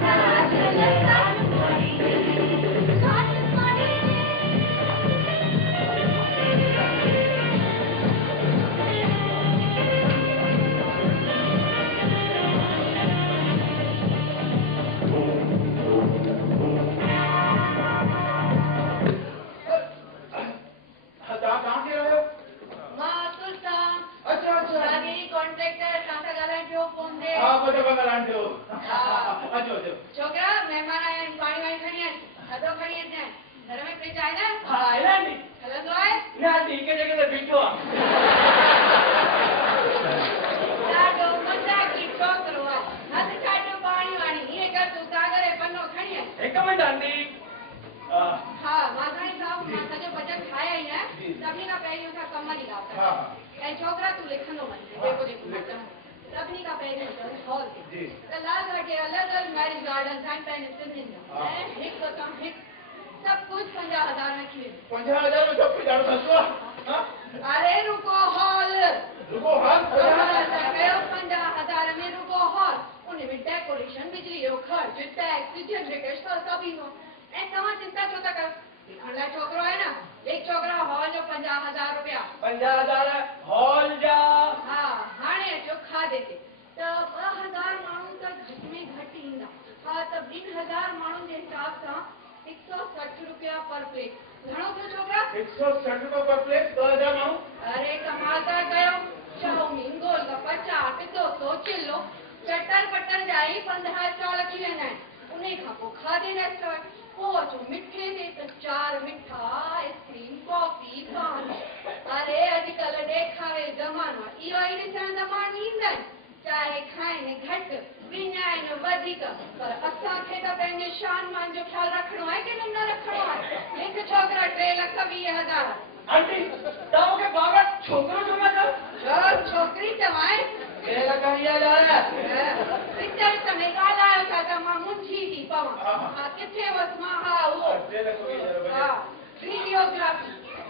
Chal हाँ मुझे बगल आंटी हो अच्छा अच्छा छोकरा मेहमान आया पानी वानी खड़ी है अदो खड़ी है घर में फ्रिज है ना हाँ है ना आंटी हेलो तो है ना आंटी के जगह से बीठो लाडो मजा की छोकरो है हद काटो पानी वानी ये कर तू कागरे पन्नो खड़ी है एक मिनट आंटी हाँ माताई साहब माता जो बचत खाया ही है सभी का पहले उसका कमर ही गाता है ए छोकरा तू लिखनो मत देखो देखो सभी का पहले हॉल के तो लाल घाटे अलग अलग मैरिज गार्डन साइड पेन सिंधिन हिक तो कम हिक सब कुछ 50,000 में खरीद 50,000 में सब कुछ जानो सस्ता हाँ अरे रुको हॉल 50,000 में रुको हॉल उन्हें भी डेकोरेशन बिजली यो खर्च टैक्स जनरेटर सभी हो ए तमा चिंता छो तक खड़ा छोकरो है ना एक छोकरा हॉल जो 50,000 रुपया 50,000 हॉल जा हाँ हाने जो खा देते तो 2,000 माण्हू तो घट में घट ईंदा हाँ तो 2,000 माण्हू जे हिसाब सां 160 रुपया पर प्लेट घणो थियो छोकरा 160 रुपए पर प्लेट 2,000 माण्हू अरे कमाल था कयो चाउमीन गोलगप्पा चाट डोसो चिल्लो चटर पटर जाई 15 चाल थी वेंदा आहिनि उन खां पोइ खाधे रेस्टोरेंट पोइ अचो मिठे में त 4 मिठा आइसक्रीम कॉफी पान अरे अॼुकल्ह ॾेखारे ज़मानो आहे इहो ई ॾिसण त माण्हू ईंदा आहिनि चाहे खाइनि घटि विञाइनि वधीक पर असांखे त पंहिंजे शान मान जो ख़्यालु रखिणो आहे की न रखिणो आहे हिकु छोकिरा 3,20,000 आंटी तव्हां मूंखे बाबा छोकिरो छो न कर छोकिरी चवां 3,20,000 पिक्चर त में ॻाल्हायो था त मां मुंझी थी पवां हा किथे वसि मां हा उहो हा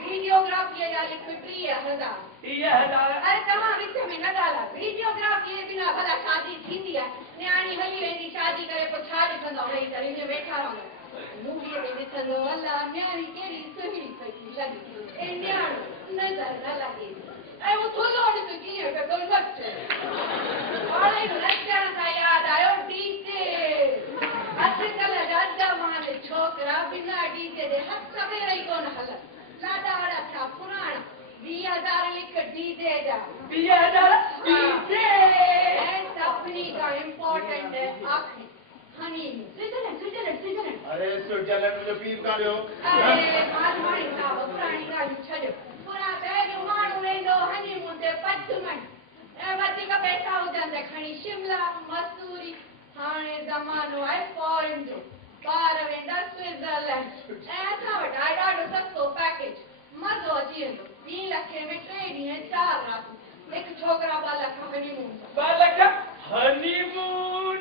वीडियोग्राफीअ जा लिख 30,000 अरे तव्हां विच में न ॻाल्हायो वीडियोग्राफी जे बिना भला शादी थींदी आहे न्याणी हली वेंदी शादी करे पोइ छा ॾिसंदो वेही करे ईअं वेठा रहंदो मूवीअ में ॾिसंदो अलाह न्याणी कहिड़ी सुहिणी पई लॻे ए न्याणो नज़र न लॻे ऐं वो थोलो ॾिस कीअं पियो गुलगप्प हाणे नचण सां यादि आयो डीजे अॼुकल्ह जा जवान छोकिरा बिना डीजे जे हथ में रही कोन हलनि लाॾा वाॾा छा पुराणा 20,000 लिख डीजे जा 20,000 डीजे ऐं सभिनी खां इम्पोर्टेंट आखिरी हनीमून स्विट्जरलैंड अरे स्विट्जरलैंड में जो पीर काढ़ियो अरे मालवाणी साहब पुराणी ॻाल्हियूं छॾियो पुरा पहिरियों माण्हू वेंदो हनीमून ते 5 मिंट ऐं वधीक पैसा हुजनि त खणी शिमला मसूरी हाणे ज़मानो आहे फॉरेन जो ॿार वेंदा स्विट्जरलैंड ऐं असां वटि आहे ॾाढो सस्तो पैकेज मज़ो अची वेंदो 2 लखे में 3 ॾींहं 4 रातियूं हिकु छोकिरा 2 लख हनीमून 2 लख हनीमून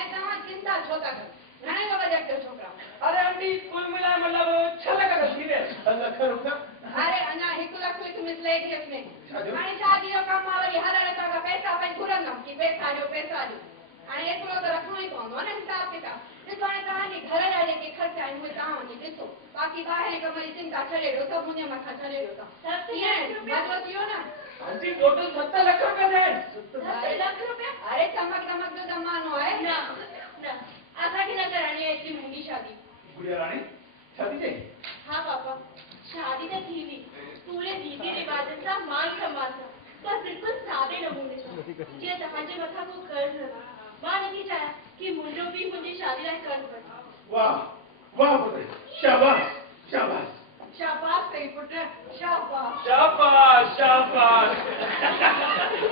ऐं तव्हां चिंता छो था कयो घणे जो बजट जो छोकिरा अरे आंटी कुल मिलाए मतलब 6 लख का थी विया 6 लख रुपया अरे अञा 1 लख हिकु मिसलेनियस में हाणे शादी जो कमु आहे वरी हर हर खां पैसा पंहिंजी घुरंदमि की पैसा ॾियो हाणे एतिरो त रखिणो ई पवंदो आहे न हिसाब किताब ॾिसो हाणे तव्हांजे घर जा जेके ख़र्च आहिनि उहे तव्हां वञी ॾिसो बाक़ी ॿाहिरि कम जी चिंता छॾे ॾियो सभु मुंहिंजे मथां छॾे ॾियो तव्हां कीअं मज़ो थी वियो न आंटी टोटल 70 लख रुपया आहिनि 70 लख रुपया अरे चमक दमक जो ज़मानो आहे न असांखे न कराइणी आहे एतिरी महांगी शादी गुड़िया रानी शादी चई हाँ पापा शादी त थी हुई पूरे रीति रिवाजनि सां मान सम्मान सां पर बिल्कुलु सादे नमूने सां जीअं तव्हांजे मथां को कर्ज़ न मां नथी चाहियां कि मुंहिंजो बि मुंहिंजी शादी लाइ कर्ज़ वठे वाह वाह पुत्र शाबाश शाबाश शाबाश सही पुट शाबाश शाबाश शाबाश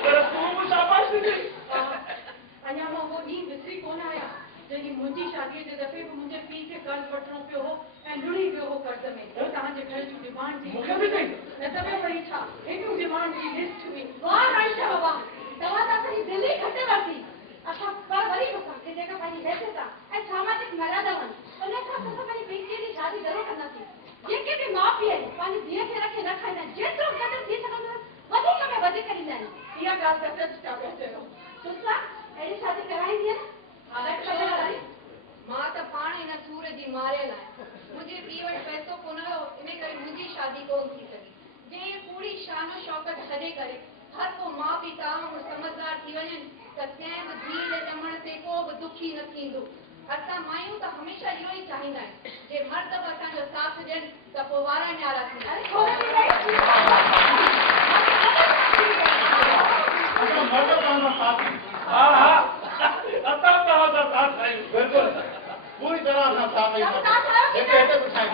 पर तू शाबाश नहीं अञा मां उहो ॾींहुं विसरी कोन आहियां जॾहिं मुंहिंजी शादीअ जे दफ़े बि मुंहिंजे पीउ खे कर्ज़ वठिणो पियो हो ऐं लुड़ी वियो हो कर्ज़ में तव्हांजे घर जूं डिमांड थी मूंखे बि कई न त वरी छा हेॾियूं डिमांड जी लिस्ट हुई वाह राइशा बाबा तव्हां त असांजी दिल्ली खटे वरिती असां पर वरी असांखे जेका पंहिंजी हैसियत आहे ऐं सामाजिक मर्यादा आहिनि उन खां असां पंहिंजी बेटीअ जी शादी ज़रूरु कंदासीं जेके बि माउ पीउ आहिनि पंहिंजी धीअ खे रखे न खाईंदा आहिनि जेतिरो क़दुरु थी सघंदो वधीक में वधीक ॾींदा आहिनि इहा ॻाल्हि त सच था पिया चयो सुठा अहिड़ी शादी कराईंदी आहे मां त पाण हिन सूर जी मारियल आहियां मुंहिंजे पीउ वटि पैसो कोन हुयो इन करे मुंहिंजी शादी कोन थी सघी जे पूरी शान शौक़त छॾे करे हर को माउ पीउ तव्हां समझदार थी वञनि त कंहिं बि धीउ जे ॼमण ते को बि दुखी न थींदो असां मायूं त हमेशह इहो ई चाहींदा आहियूं जे मर्द बि असांजो साथ ॾियनि त पोइ वारा न्यारा थींदा मर्द कान साथी हाँ हाँ ये कहते बिठाए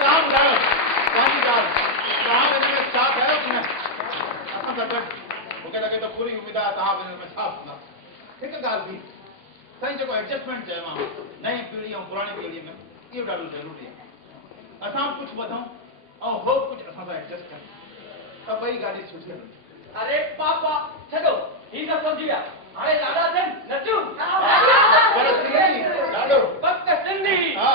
कहाँ बुलाओ कहाँ में साथ है उसमें मूंखे लॻे थो पूरी उम्मीद आहे तव्हां हिन में छा कंदा हिकु ॻाल्हि थी साईं जेको एडजस्टमेंट चयो मां नई पीढ़ी ऐं पुराणी पीढ़ी में इहो ॾाढो ज़रूरी आहे असां कुझु वधूं ऐं हो कुझु असां सां एडजस्ट कनि त ॿई ॻाल्हियूं सुठी हलनि अरे पापा छॾो ही सब समझी विया हाणे लाॾा थियनि नचूं पर सिंधी ॾाढो पक सिंधी हा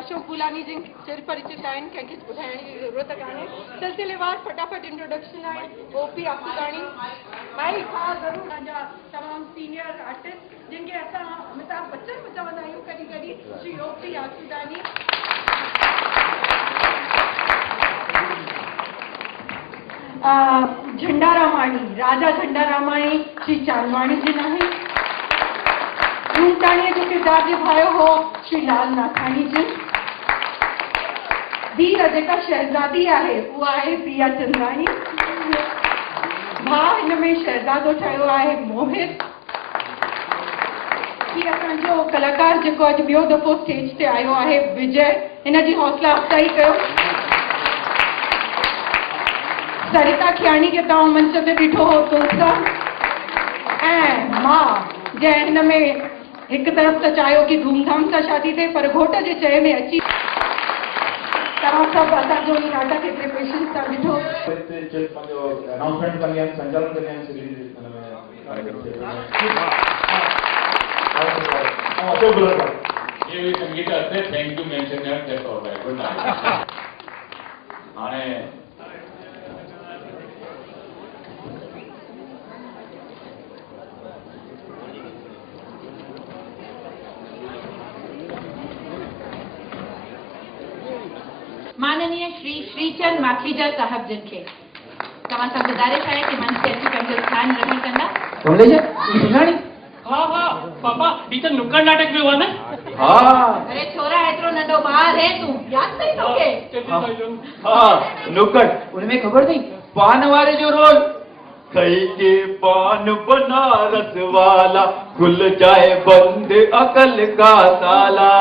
अशोक गुलानी जी चिर परिचित आहिनि कंहिंखे ॿुधाइण जी ज़रूरत कान्हे सिलसिलेवार फटाफट इंट्रोडक्शन आहे ओपी आसूदाणी भाई हा ज़रूरु पंहिंजा तमामु सीनियर आर्टिस्ट जिन खे असां अमिताभ बच्चन बि चवंदा आहियूं कॾहिं कॾहिं श्री ओपी आसूदाणी झंडा रामाणी राजा झंडा रामाणी श्री चांदवाणी जिन आहिनि धूमताणीअ जो किरदारु निभायो हो श्री लाल नाथाणी जी धीअ जेका शहज़ादी आहे उहा आहे प्रिया चंद्राणी भाउ हिन में शहज़ादो ठहियो आहे मोहित ही असांजो कलाकार जेको अॼु ॿियो दफ़ो स्टेज ते आयो आहे विजय हिन जी हौसला अफ़ज़ाई कयो सरिता खियानी खे तव्हां मंच ते ॾिठो हो तुलसा ऐं मां जंहिं हिन में हिकु तरफ़ त चाहियो कि धूमधाम सां शादी थिए पर घोट जे चए में अची तव्हां सभु असांजो ही नाटक एतिरे पेशेंस सां ॾिठो अनाउंसमेंट कंदी आहिनि संचालन कंदी आहिनि सिंधी ये संगीत से थैंक यू मेंशन है that's all right good night हाणे माननीय श्री श्रीचंद माखीजा साहब जिन खे तव्हां सां गुज़ारिश आहे कि मंच ते अची पंहिंजो स्थान ग्रहण कंदा हाँ हाँ पापा टीचर नुक्कड़ नाटक में हुआ ना अरे छोरा एतिरो नंढो ॿार है तूं यादि अथई तोखे हाँ नुक्कड़ उनमें खबर थी पान वाले जो रोल कई के पान बनारस वाला खुल जाए बंद अकल का ताला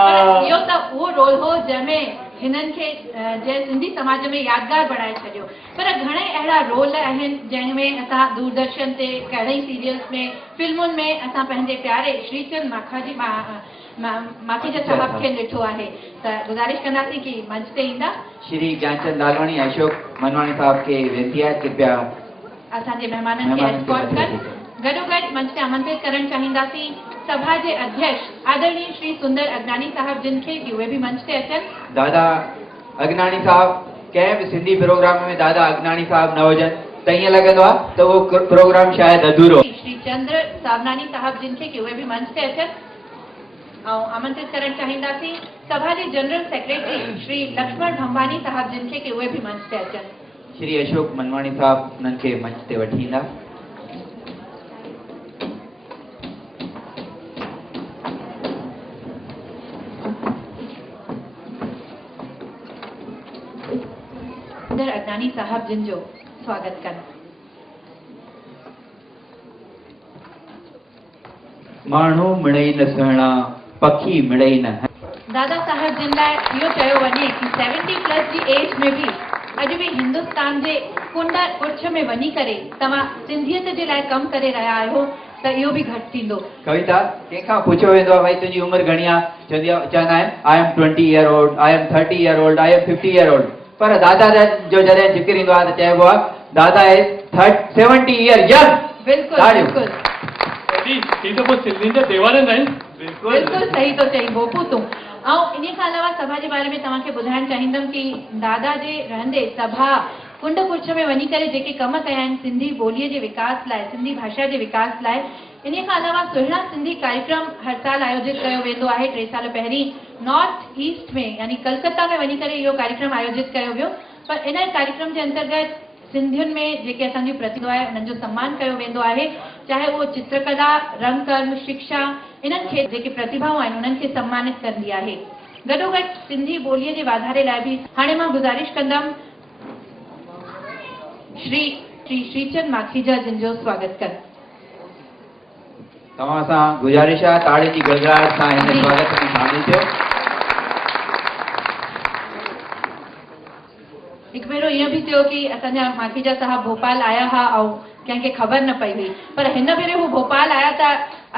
इहो त उहो रोल हो जंहिंमें हिननि खे जंहिं सिंधी समाज में यादगार बणाए छॾियो पर घणे अहिड़ा रोल आहिनि जंहिंमें असां दूरदर्शन ते कहिड़े सीरियल्स में फिल्मुनि में असां पंहिंजे प्यारे श्रीचंद माखीजा साहब खे ॾिठो आहे त गुज़ारिश कंदासीं कि मंच ते ईंदा श्री ज्ञानचंद लालवाणी अशोक मनवाणी साहब के वेनती आहे कृपया असांजे महिमाननि खे एस्कॉर्ट कनि गॾोगॾु मंच ते आमंत्रित करणु चाहींदासीं सभा के अध्यक्ष आदरणीय श्री सुंदर अगनानी साहब जिन खे कि उहे बि मंच ते अचनि दादा अगनानी साहब कंहिं बि सिंधी प्रोग्राम में दादा अगनानी साहब न हुजनि त ईअं लॻंदो आहे त उहो प्रोग्राम शायदि अधूरो श्री चंद्र सावनानी साहब जिन खे कि उहे बि मंच ते अचनि ऐं आमंत्रित करणु चाहींदासीं सभा जे जनरल सेक्रेटरी श्री लक्ष्मण भंभानी साहब जिन खे कि उहे बि मंच ते अचनि श्री अशोक मनवाणी साहब उन्हनि खे मंच ते वठी ईंदा अगनानी साहब जिन जो स्वागत कनि माण्हू मिड़ई न सुहिणा पखी मिड़ई न दादा साहब जिन लाइ इहो चयो वञे कि 70+ जी एज में भी अॼु बि हिंदुस्तान जे कुंड उर्छ में वञी करे तव्हां सिंधियत जे लाइ कमु करे रहिया आहियो त इहो बि घटि थींदो। कविता कंहिंखां पुछियो वेंदो आहे भाई तुंहिंजी उमिरि घणी आहे, चवंदा आहिनि I am 20 year old, I am 30 year old, I am 50 year old. पर दादा जो जॾहिं ज़िक्र ईंदो आहे त चइबो आहे दादा इज 70 ईयर यंग। बिल्कुलु बिल्कुलु ही तो कुछ सिंधी जा त्योहार आहिनि। बिल्कुलु सही थो चई बोपू तूं। ऐं इन खां अलावा सभा जे बारे में तव्हांखे ॿुधाइणु चाहींदमि कि दादा जे रहंदे सभा कुंड कुर्छ में वञी करे जेके कम कया आहिनि सिंधी ॿोलीअ जे विकास लाइ, सिंधी भाषा जे विकास लाइ, इन खां अलावा सुहिणा सिंधी कार्यक्रम हर साल आयोजित कयो वेंदो आहे। 3 साल पहिरीं नॉर्थ ईस्ट में यानी कलकत्ता में वञी करे इहो कार्यक्रम आयोजित कयो वियो। पर इन कार्यक्रम जे अंतर्गत सिंधियुनि में जेके असांजी प्रतिभा आहे उन्हनि जो सम्मान कयो वेंदो आहे, चाहे उहो चित्रकला, रंगकर्म, शिक्षा, इन्हनि खे जेके प्रतिभाऊं आहिनि उन्हनि खे सम्मानित कंदी आहे। गॾोगॾु सिंधी ॿोलीअ जे वाधारे लाइ बि हाणे मां गुज़ारिश कंदमि श्री श्रीचंद माखीजा जिन जो स्वागत कर। तव्हां सां गुज़ारिश आहे ताड़ी जी गड़गड़ाहट सां हिन स्वागत में शामिल थियो। हिकु भेरो ईअं बि थियो कि असांजा माखीजा साहब भोपाल आया हुआ ऐं कंहिंखे ख़बर न पई हुई, पर हिन भेरे हू भोपाल आया त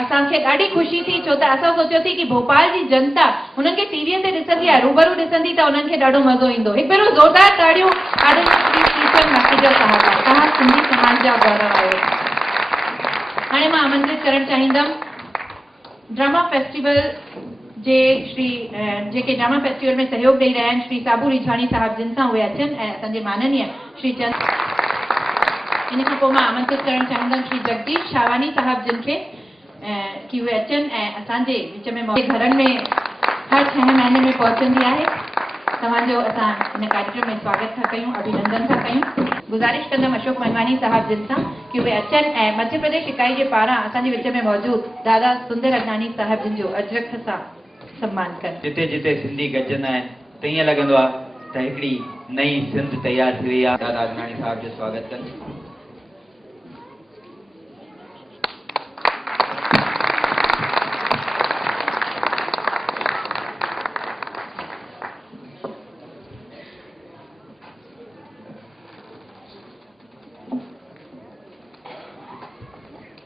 असांखे ॾाढी ख़ुशी थी, छो त असां सोचियोसीं कि भोपाल जी जनता हुननि खे टीवीअ ते ॾिसंदी आहे, रूबरू ॾिसंदी त उन्हनि खे ॾाढो मज़ो ईंदो। हिकु भेरो ज़ोरदार ताड़ियूं आदरणीय श्री श्रीचंद माखीजा साहब लाइ। तव्हां सिंधी समाज जा गौरव आहियो। हाणे मां आमंत्रित करणु चाहींदमि ड्रामा फेस्टिवल जे जेके ड्रामा फेस्टिवल में सहयोग ॾेई रहिया आहिनि श्री साबू रिझाणी साहब जिन सां उहे अचनि ऐं असांजे माननीय श्री चंद। इन खां पोइ मां आमंत्रित करणु चाहींदमि श्री जगदीश शावानी साहब जिन खे कि उहे अचनि ऐं असांजे विच में घरनि में हर 6 महीने में पहुचंदी आहे। तव्हांजो असां हिन कार्यक्रम में स्वागत था कयूं, अभिनंदन था कयूं। गुज़ारिश कंदमि अशोक मनवानी साहब जिन सां कि उहे अचनि ऐं मध्य प्रदेश इकाई जे पारां असांजे विच में मौजूद दादा सुंदर अगनानी साहब जिन जो अजरख सां सम्मान कनि। जिते जिते सिंधी गजंदा आहिनि त ईअं लॻंदो आहे त हिकिड़ी नई सिंध तयारु थी वई आहे। दादा अगनानी साहब जो स्वागत कनि।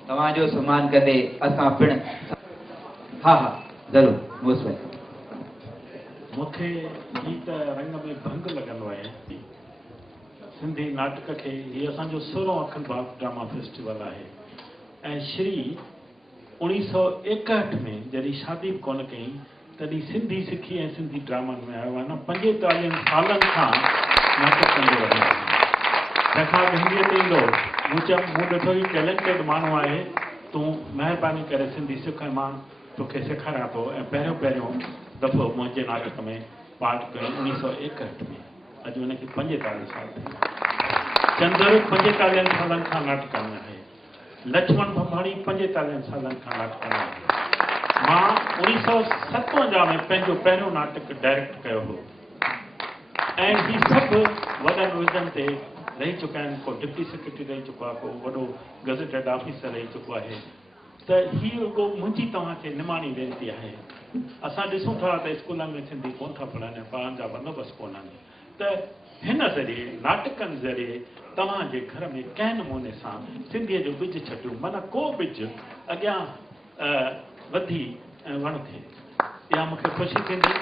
तव्हांजो सम्मान कंदे असां पिण हा ज़रूरु मोस्ट वेलकम। मूंखे गीत रंग में भंग लॻंदो आहे। सिंधी नाटक खे हीअ असांजो 16हों अखिल भारत ड्रामा फेस्टिवल आहे ऐं श्री 1961 में जॾहिं शादी कोन कई तॾहिं सिंधी सिखी ऐं सिंधी ड्रामनि में आयो आहे न। 45 सालनि खां नाटक कंदो रहियो आहे। तंहिंखां हिंदीअ ते ईंदो मूं ॾिठो ई टैलेंटेड माण्हू आहे, तूं महिरबानी करे सिंधी सिख, मां तोखे सेखारियां थो। ऐं पहिरियों दफ़ो मुंहिंजे नाटक में पार्ट कयो 1961 में। अॼु हुनखे 45 साल थी विया। चंदर 45 सालनि खां नाटक में आहे। लक्ष्मण भंभाणी 45 सालनि खां नाटक में आहे। मां 1957 में पंहिंजो पहिरियों नाटक डायरेक्ट कयो हो ऐं ही सभु वॾनि विधनि ते रही चुका आहिनि। को डिप्टी सेक्रेटरी रही चुको आहे, को वॾो गज़टेड ऑफिसर रही चुको आहे। त हीअ रुगो मुंहिंजी तव्हांखे निमाणी वेनती आहे। असां ॾिसूं था त स्कूलनि में सिंधी कोन था पढ़नि, पढ़ण जा बंदोबस्त कोन आहिनि। त हिन ज़रिए नाटकनि ज़रिए तव्हांजे घर में कंहिं नमूने सां सिंधीअ जो ॿिज छॾियो, माना को ॿिज अॻियां वधी ऐं वण थिए, इहा मूंखे ख़ुशी थींदी।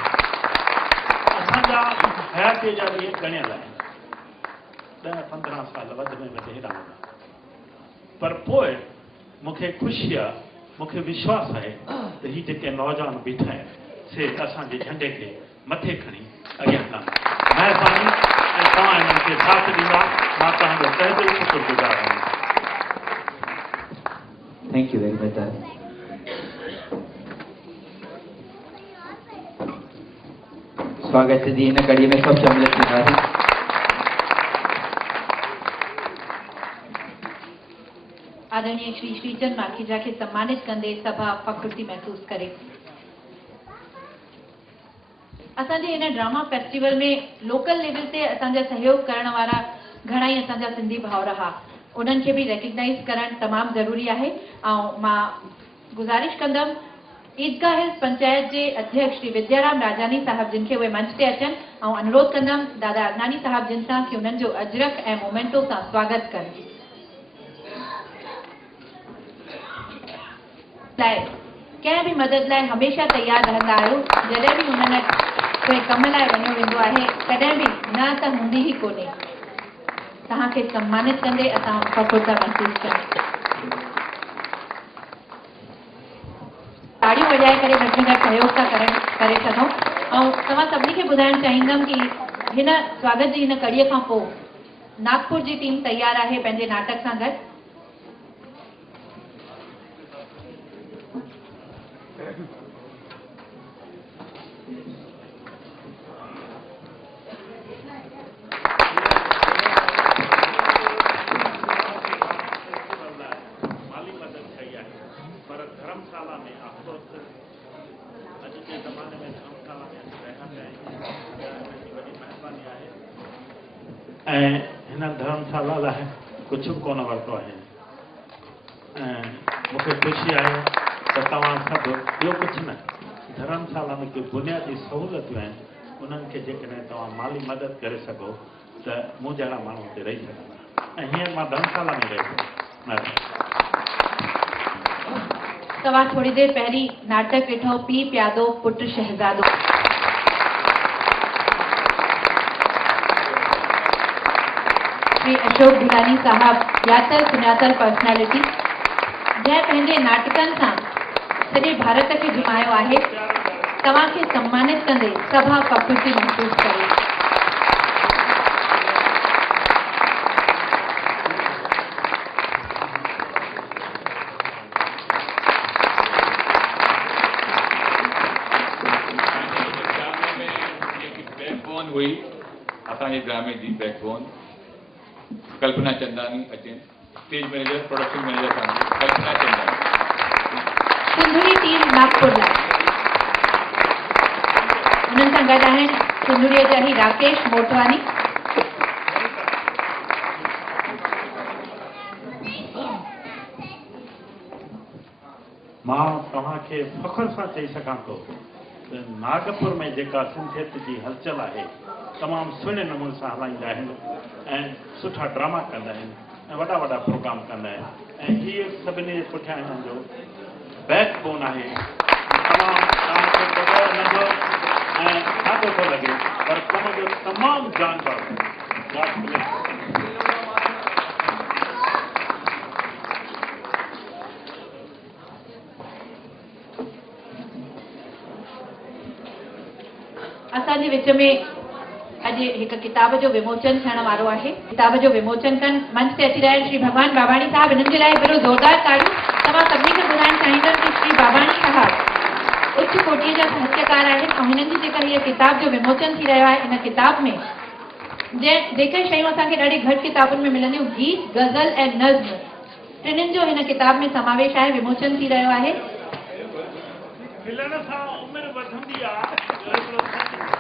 असांजा हयातीअ जा ॾींहं ॻणियल आहिनि, 10-15 साल वधि में वधि हेॾा हूंदा। पर पोइ मूंखे ख़ुशी आहे, मूंखे विश्वास आहे त ही जेके नौजवान बीठा आहिनि से असांजे झंडे खे मथे खणी अॻियां हलंदा। महिरबानी ऐं तव्हां हिननि खे साथ ॾींदा। मां तव्हांजो तहे दिलि शुक्रगुज़ार आहियां। Thank you very much. स्वागत जी हिन कड़ी में सभु सम्मिलित थींदासीं। आदरणीय श्री श्रीचंद माखीजा के सम्मानित कंदे सभा फ़ख्र थी महसूस करे। असांजे हिन ड्रामा फेस्टिवल में लोकल लेवल ते असांजा सहयोग करण वारा घणाई असांजा सिंधी भाउर हा, उन्हनि खे बि रेकग्नाइज़ करणु तमामु ज़रूरी आहे। ऐं मां गुज़ारिश कंदमि ईदगाह हिल्स पंचायत जे अध्यक्ष श्री विद्याराम राजानी साहब जिन खे उहे मंच ते अचनि ऐं अनुरोध कंदमि दादा अगनानी साहब जिन सां कि उन्हनि जो अजरक ऐं मोमेंटो सां स्वागत कनि। लाइ कंहिं बि मदद लाइ हमेशह तयार रहंदा आहियो। जॾहिं बि उन्हनि कोई कम लाइ वञियो वेंदो आहे कॾहिं बि न त हूंदी ई कोन्हे। तव्हांखे सम्मानित कंदे असां फ़ख़ुरु था महसूस कयूं। ताड़ियूं वॼाए करे घटि में घटि सहयोग था करे सघूं। ऐं तव्हां सभिनी खे ॿुधाइणु चाहींदमि कि हिन स्वागत जी हिन कड़ीअ खां पोइ नागपुर जी टीम तयार आहे पंहिंजे नाटक सां गॾु। माली मदद कई आहे पर धर्मशाला में अफ़सोस अॼु जे ज़माने में धर्मशाला में रहिया पिया आहिनि वॾी महिरबानी आहे। ऐं हिन धर्मशाला लाइ कुझु बि कोन वरितो आहे। ऐं मूंखे ख़ुशी आहे त तव्हां सभु ॿियो कुझु न धर्मशाला में के बुनियादी सहूलियतूं आहिनि उन्हनि खे जेकॾहिं तव्हां माली मदद करे सघो त मूं जहिड़ा माण्हू हुते रही सघंदा। ऐं हींअर मां धर्मशाला में रही सघां। तव्हां थोड़ी देर पहिरीं नाटक ॾिठो पीउ प्यादो पुटु शहज़ादो। श्री अशोक भिलानी साहब यातल सुञातल पर्सनैलिटी जंहिं पंहिंजे नाटकनि सां सॼे भारत खे जुमायो आहे। तव्हांखे सम्मानित कंदे सभा फ़ख़ुर थी महसूस करे। हुई असांजे ड्रामे जी बैकबोन कल्पना चंदानी अचनि स्टेज मैनेजर प्रोडक्शन मैनेजर सां कल्पना चंदानी सिंधुड़ी टीम नागपुर लाइ उन्हनि सां गॾु आहिनि सिंधुड़ीअ जा ई राकेश मोटवानी। मां तव्हांखे फ़ख़ुर सां चई सघां थो त नागपुर में जेका सिंधियत जी हलचल आहे तमामु सुहिणे नमूने सां हलाईंदा आहिनि ऐं सुठा ड्रामा कंदा आहिनि ऐं वॾा वॾा प्रोग्राम कंदा आहिनि ऐं हीअ सभिनी जे पुठियां हिननि जो बैकबोन आहे। तव्हांखे बग़ैर नंढो ऐं ॾाढो थो लॻे पर कम जो तमामु जानदार असांजे विच में अॼु हिकु किताब जो विमोचन थियण वारो आहे। किताब जो विमोचन कनि मंच ते अची रहिया आहिनि श्री भगवान बाबाणी साहब। हिननि जे लाइ हिकिड़ो ज़ोरदार ताड़ियूं। तव्हां सभिनी खे ॿुधाइणु चाहींदमि कि श्री बाबाणी साहब उच्च कोटीअ जा साहित्यकार आहिनि ऐं हिननि जी जेका हीअ किताब जो विमोचन थी रहियो आहे इन किताब में जेके शयूं असांखे ॾाढी घटि किताबुनि में मिलंदियूं गीत गज़ल ऐं नज़्म टिनिनि जो हिन किताब में समावेश आहे। विमोचन थी रहियो आहे। मिलण सां उमिरि वधंदी आहे।